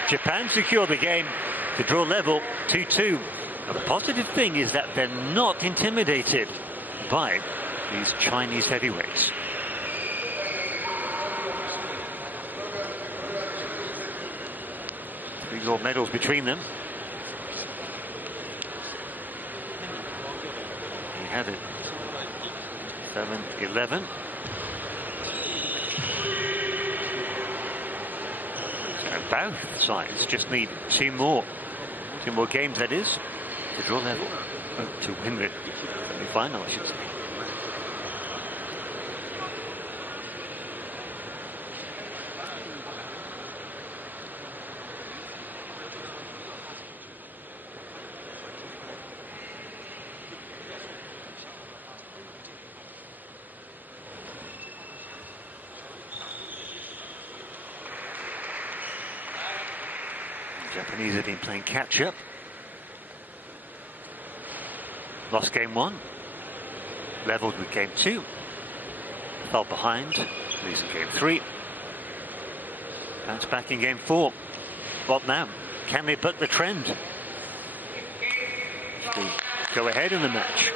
Japan secure the game to draw level 2-2. A positive thing is that they're not intimidated by these Chinese heavyweights. Three gold medals between them. We have it. 7-11. Both sides just need 2 more games, that is, to draw level, to win the final, I should say. Japanese have been playing catch-up. Lost game 1. Levelled with game 2. Fell behind, losing game 3. Bounce back in game 4. What now? Can they buck the trend? To go ahead in the match.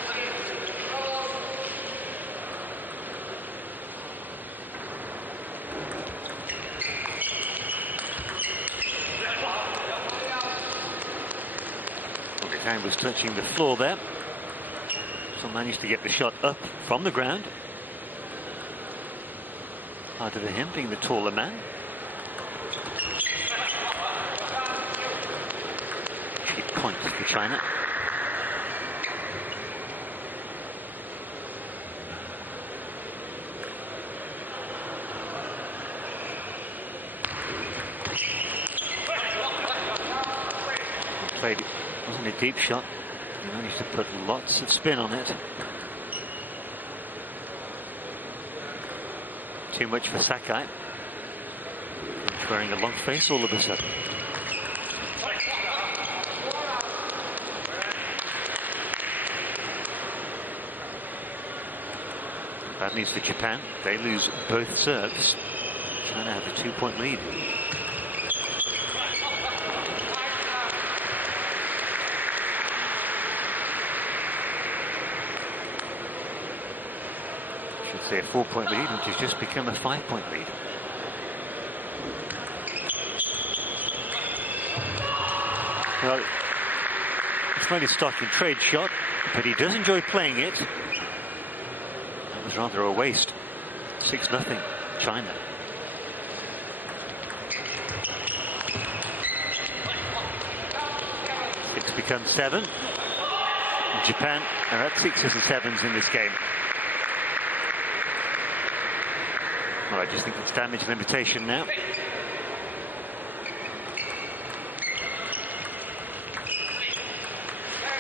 Hand was touching the floor there, so managed to get the shot up from the ground. Harder for him, being the taller man. Cheap point for China. Played it. Wasn't a deep shot. He managed to put lots of spin on it. Too much for Sakai. He's wearing a long face all of a sudden. Bad news for Japan. They lose both serves. China have a 2-point lead. Say a 4-point lead, which has just become a 5-point lead. Well, well his stock in trade shot, but he does enjoy playing it. That was rather a waste. 6-0, China. Six becomes 7. And Japan are at 6s and 7s in this game. Well, I just think it's damage limitation now.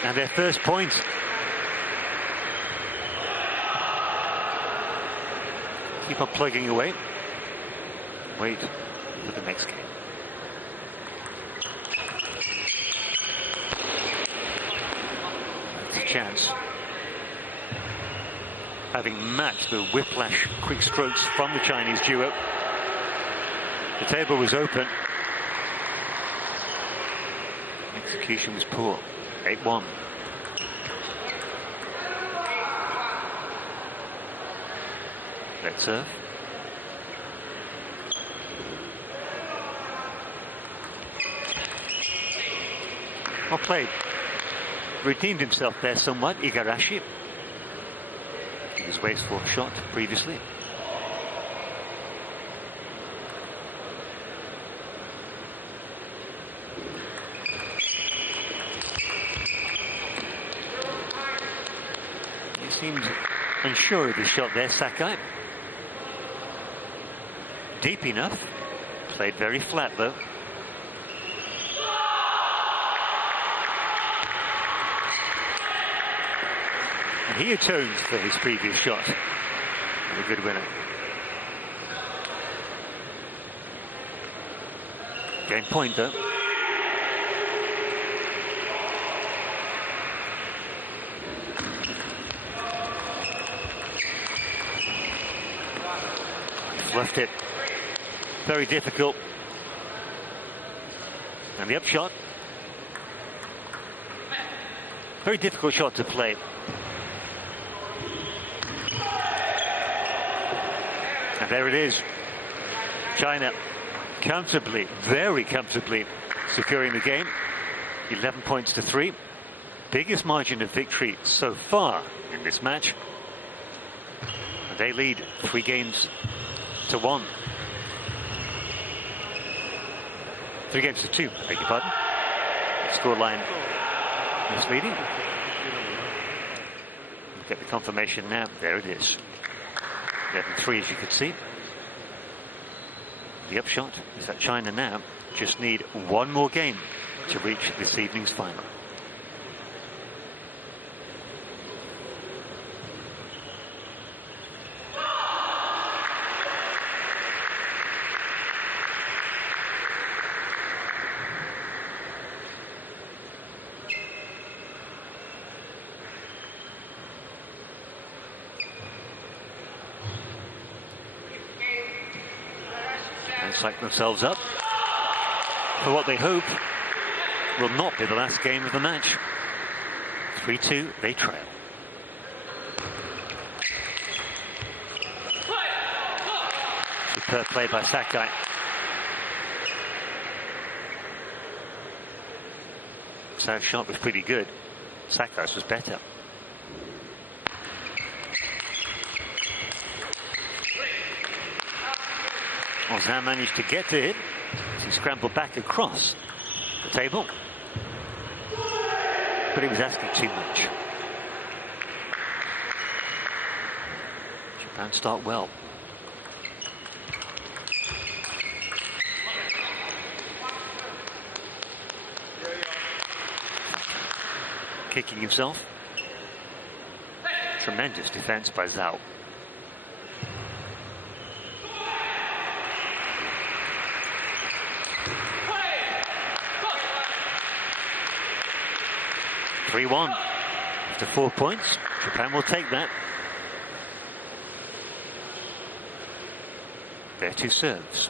And their first point. Keep on plugging away. Wait for the next game. That's a chance. Having matched the whiplash quick strokes from the Chinese duo. The table was open. Execution was poor. 8-1. Let's serve. Well played. Redeemed himself there somewhat, Igarashi. His wasteful shot previously. He seemed unsure of his shot there, Sakai. Deep enough. Played very flat though. And he atones for his previous shot. And a good winner. Game point though. Fluffed it. Very difficult. And the upshot. Very difficult shot to play. And there it is. China comfortably, very comfortably securing the game. 11 points to 3. Biggest margin of victory so far in this match. And they lead 3 games to 1. 3 games to 2, I beg your pardon. Scoreline misleading. Get the confirmation now. There it is. 11-3, as you could see. The upshot is that China now just need 1 more game to reach this evening's final. Psych themselves up for what they hope will not be the last game of the match. 3-2, they trail. Superb play by Sakai. Sakai's shot was pretty good. Sakai's was better. Now managed to get to it as he scrambled back across the table. But he was asking too much. Japan start well. Kicking himself. Tremendous defense by Zhao. 3-1 after 4 points. Japan will take that. Their 2 serves.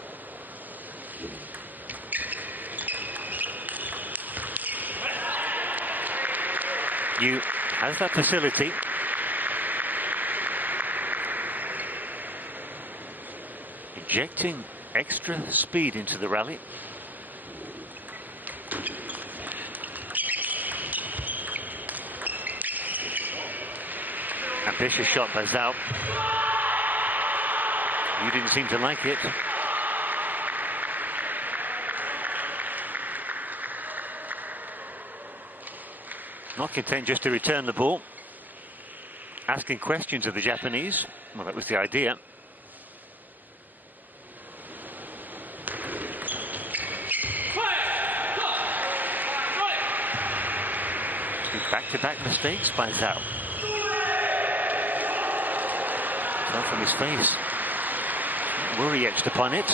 Yu has that facility. Injecting extra speed into the rally. Ambitious shot by Zhao. You didn't seem to like it. Not content just to return the ball. Asking questions of the Japanese. Well, that was the idea. Back-to-back mistakes by Zhao. Fell from his face. Worry etched upon it.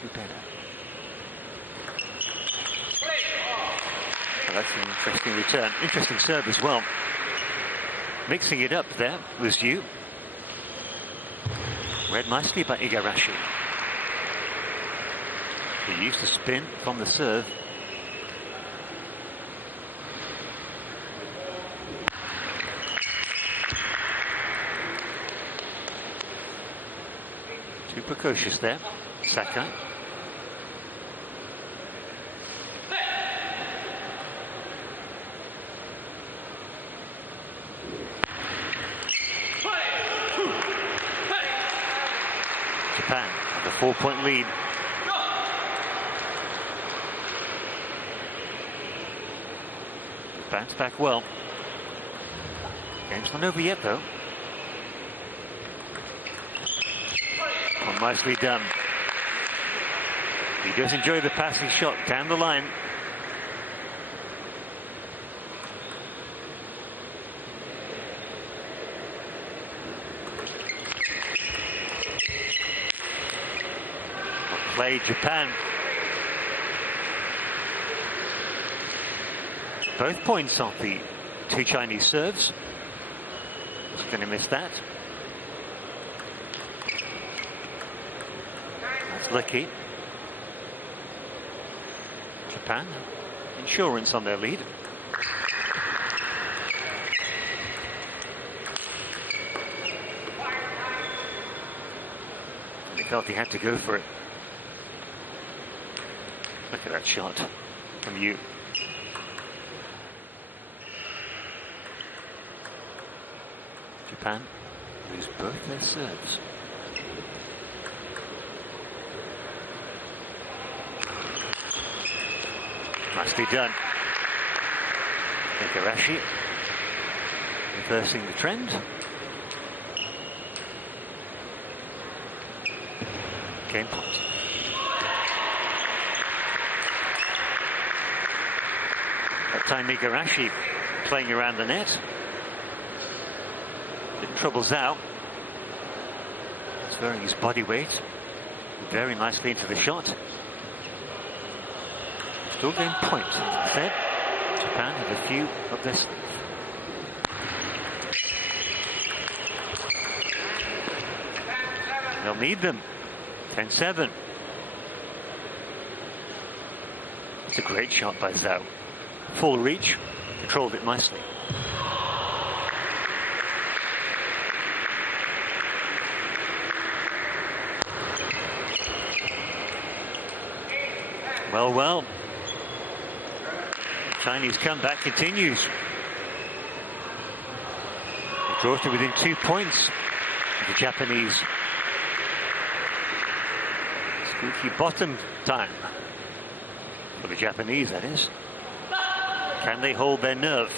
Do better. Well, that's an interesting return. Interesting serve as well. Mixing it up there was Yu. Read nicely by Igarashi. He used to spin from the serve. Too precocious there, Sakai. Japan with a 4-point lead. Bounce back well. Game's not over yet though. Well, nicely done. He does enjoy the passing shot down the line. Well played, Japan. Both points off the two Chinese serves. He's going to miss that. That's lucky. Japan, insurance on their lead. And he felt he had to go for it. Look at that shot from Yu. Japan lose both their serves. Nicely done. Igarashi reversing the trend. Game point. That time Igarashi playing around the net. It troubles out. Transferring his body weight very nicely into the shot. Still game point. Instead, Japan have a few up their sleeve. They'll need them. 10-7. It's a great shot by Zhao. Full reach, controlled it nicely. Well. Chinese comeback continues. They draw to within 2 points of the Japanese. Squeaky bottom time for the Japanese, that is. Can they hold their nerve?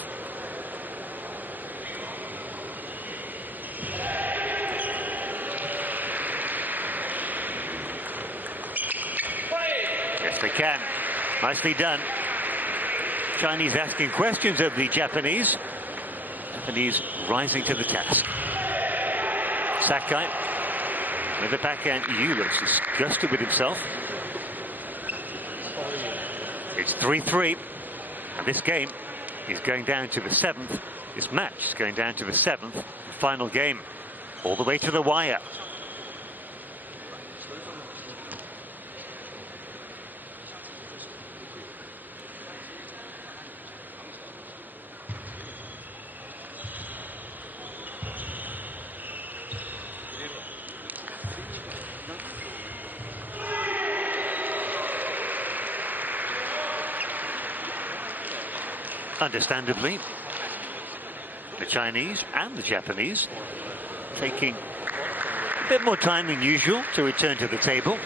Yes, they can. Nicely done. Chinese asking questions of the Japanese. Japanese rising to the task. Sakai with the backhand. Yu looks disgusted with himself. It's 3-3. And this game is going down to the 7th. This match is going down to the 7th. Final game. All the way to the wire. understandably, the Chinese and the Japanese taking a bit more time than usual to return to the table.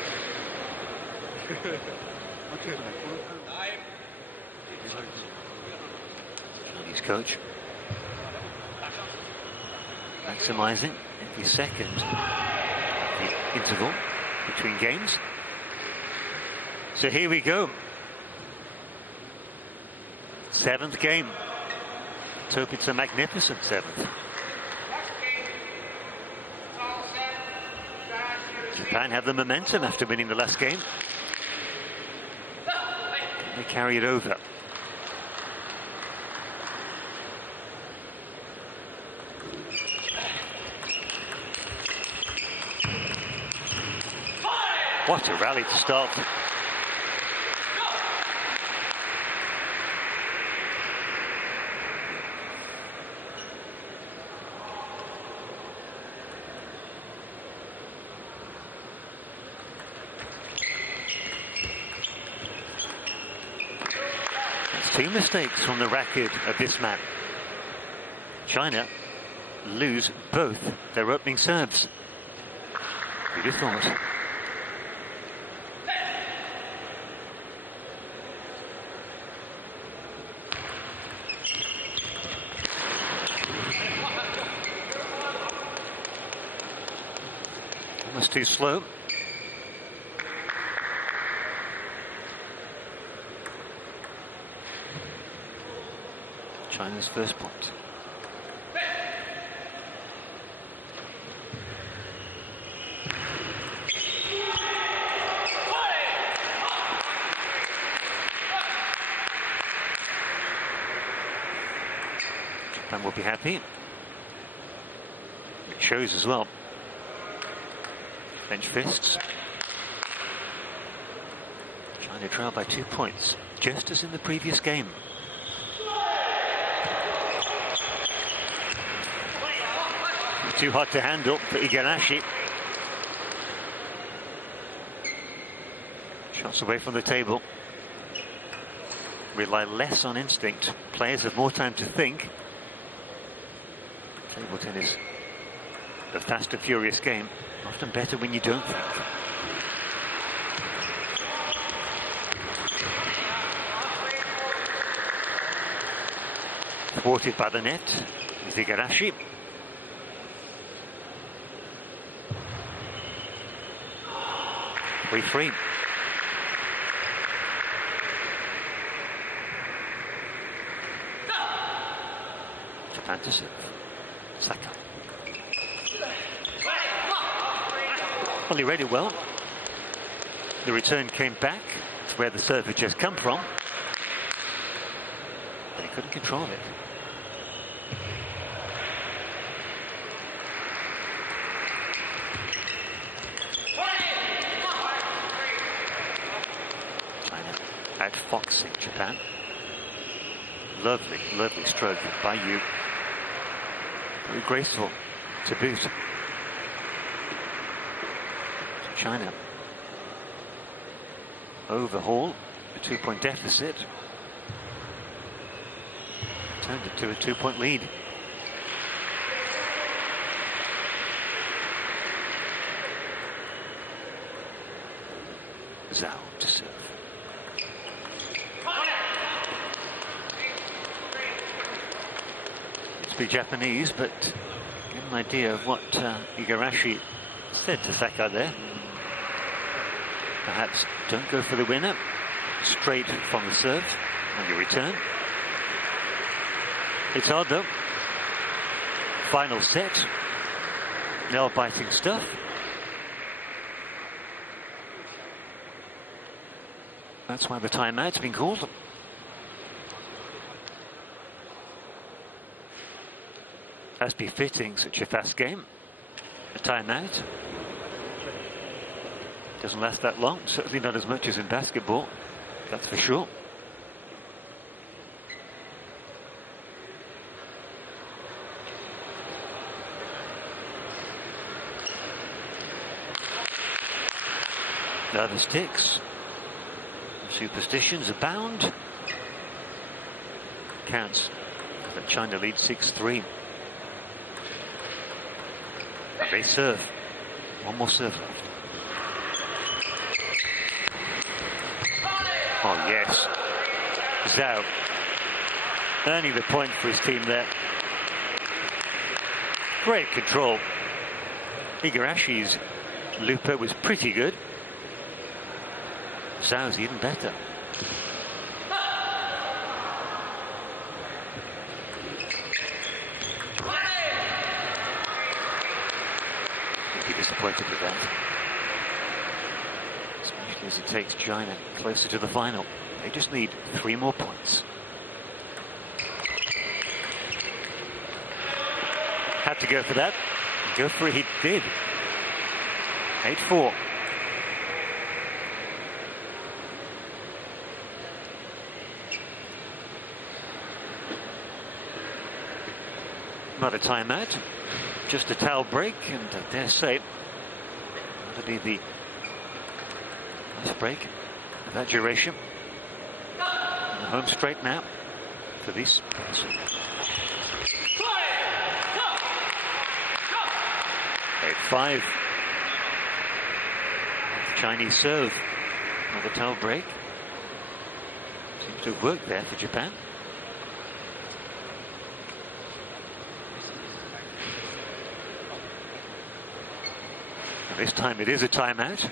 Chinese coach maximising every second the interval between games. So here we go. 7th game. Let's hope it's a magnificent 7th. Japan have the momentum after winning the last game. They carry it over. What a rally to start. That's 2 mistakes from the racket of this man. China lose both their opening serves. Who'd have thought? Almost too slow. China's first point. Japan will be happy. It shows as well. Bench fists. China trail by 2 points, just as in the previous game. Too hard to handle for Igarashi. Shots away from the table. Rely less on instinct. Players have more time to think. Table tennis, a fast and furious game. Often better when you don't think. Thwarted by the net is Igarashi. Free. Japan to serve. Saka. Well, he read it well. The return came back to where the serve had just come from, but he couldn't control it. China outfoxing Japan. Lovely, lovely stroke by Yu. Very graceful to boot. China overhaul a 2-point deficit, turned it to a 2-point lead. Zhao to serve. It's be Japanese, but get an idea of what Igarashi said to Saka there. Perhaps don't go for the winner, straight from the serve on your return. It's odd though. Final set, nail-biting stuff. That's why the timeout's been called. As befitting such a fast game, a timeout. Doesn't last that long, certainly not as much as in basketball, that's for sure. Nervous ticks. Superstitions abound. counts. But China leads 6-3. And they serve. One more serve left. Oh, yes. Zhao earning the point for his team there. Great control. Igarashi's Lupa was pretty good. Zhao's even better. Be disappointed with that. Especially as it takes China closer to the final. They just need 3 more points. Had to go for that. Go for it, he did. 8-4. Not a timeout, just a towel break, and I dare say that'll be the last break of that duration. And home straight now for these players. 8-5. Chinese serve. Another towel break. Seems to have worked there for Japan. And this time it is a timeout.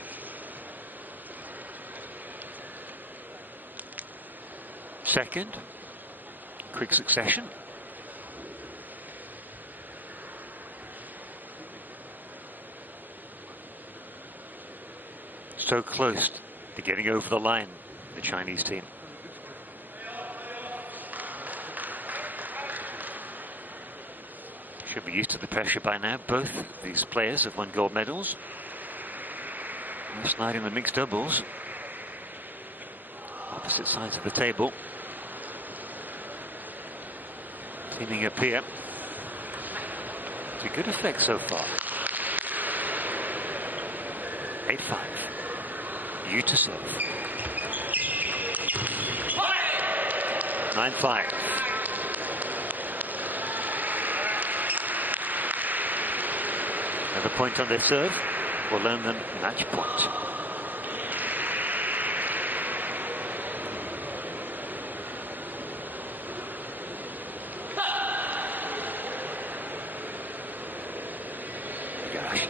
Second. Quick succession. So close to getting over the line, the Chinese team. Should be used to the pressure by now. Both these players have won gold medals. Last night in the mixed doubles. Opposite sides of the table. Teaming up here. To good effect so far. 8-5. You to serve. 9-5. Another point on their serve will earn them match point. Gosh.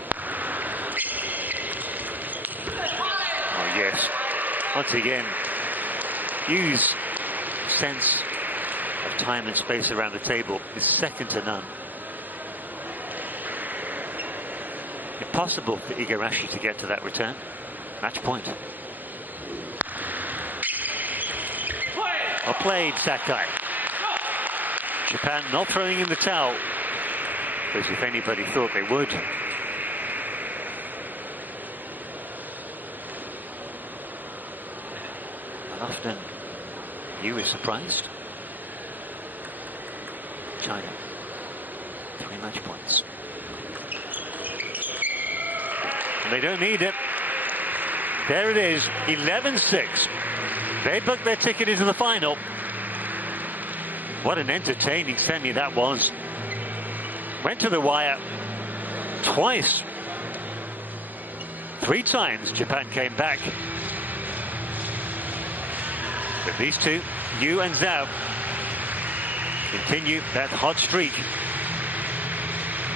Oh yes. Once again, Yu's sense of time and space around the table is second to none. Impossible for Igarashi to get to that return. Match point. Well played, Sakai. Japan not throwing in the towel, as if anybody thought they would. And often, Yu is surprised. China, 3 match points. And they don't need it. There it is, 11-6. They booked their ticket into the final. What an entertaining semi that was. Went to the wire twice. 3 times Japan came back. But these two, Yu and Zhao, continue that hot streak.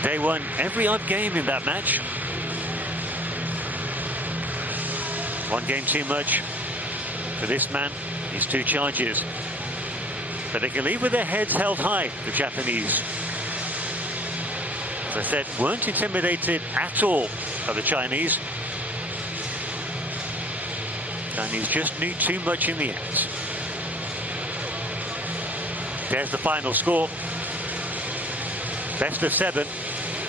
They won every odd game in that match. 1 game too much for this man, his 2 charges. But they can leave with their heads held high, the Japanese. As I said, weren't intimidated at all of the Chinese. Chinese just knew too much in the end. There's the final score. Best of 7.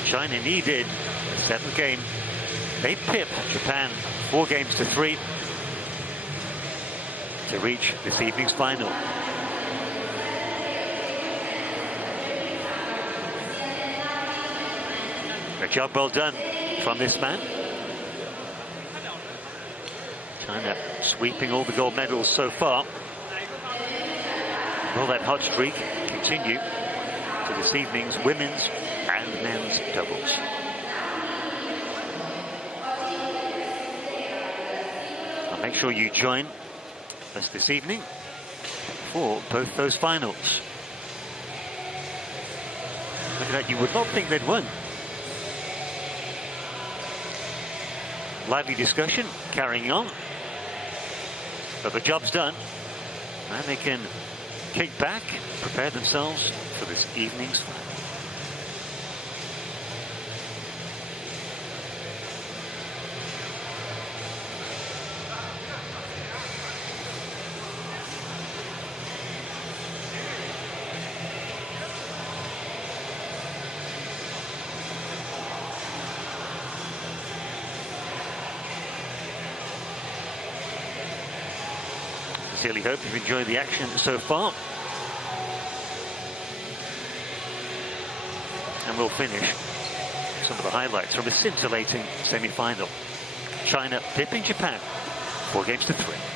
China needed the 7th game. They pipped Japan 4 games to 3 to reach this evening's final. A job well done from this man. China sweeping all the gold medals so far. Will that hot streak continue to this evening's women's and men's doubles? I'll make sure you join us this evening for both those finals. Look at that, you would not think they'd won. Lively discussion carrying on, but the job's done, and they can kick back, prepare themselves for this evening's final. Sincerely hope you've enjoyed the action so far. And we'll finish some of the highlights from a scintillating semi-final. China pipping Japan 4-3.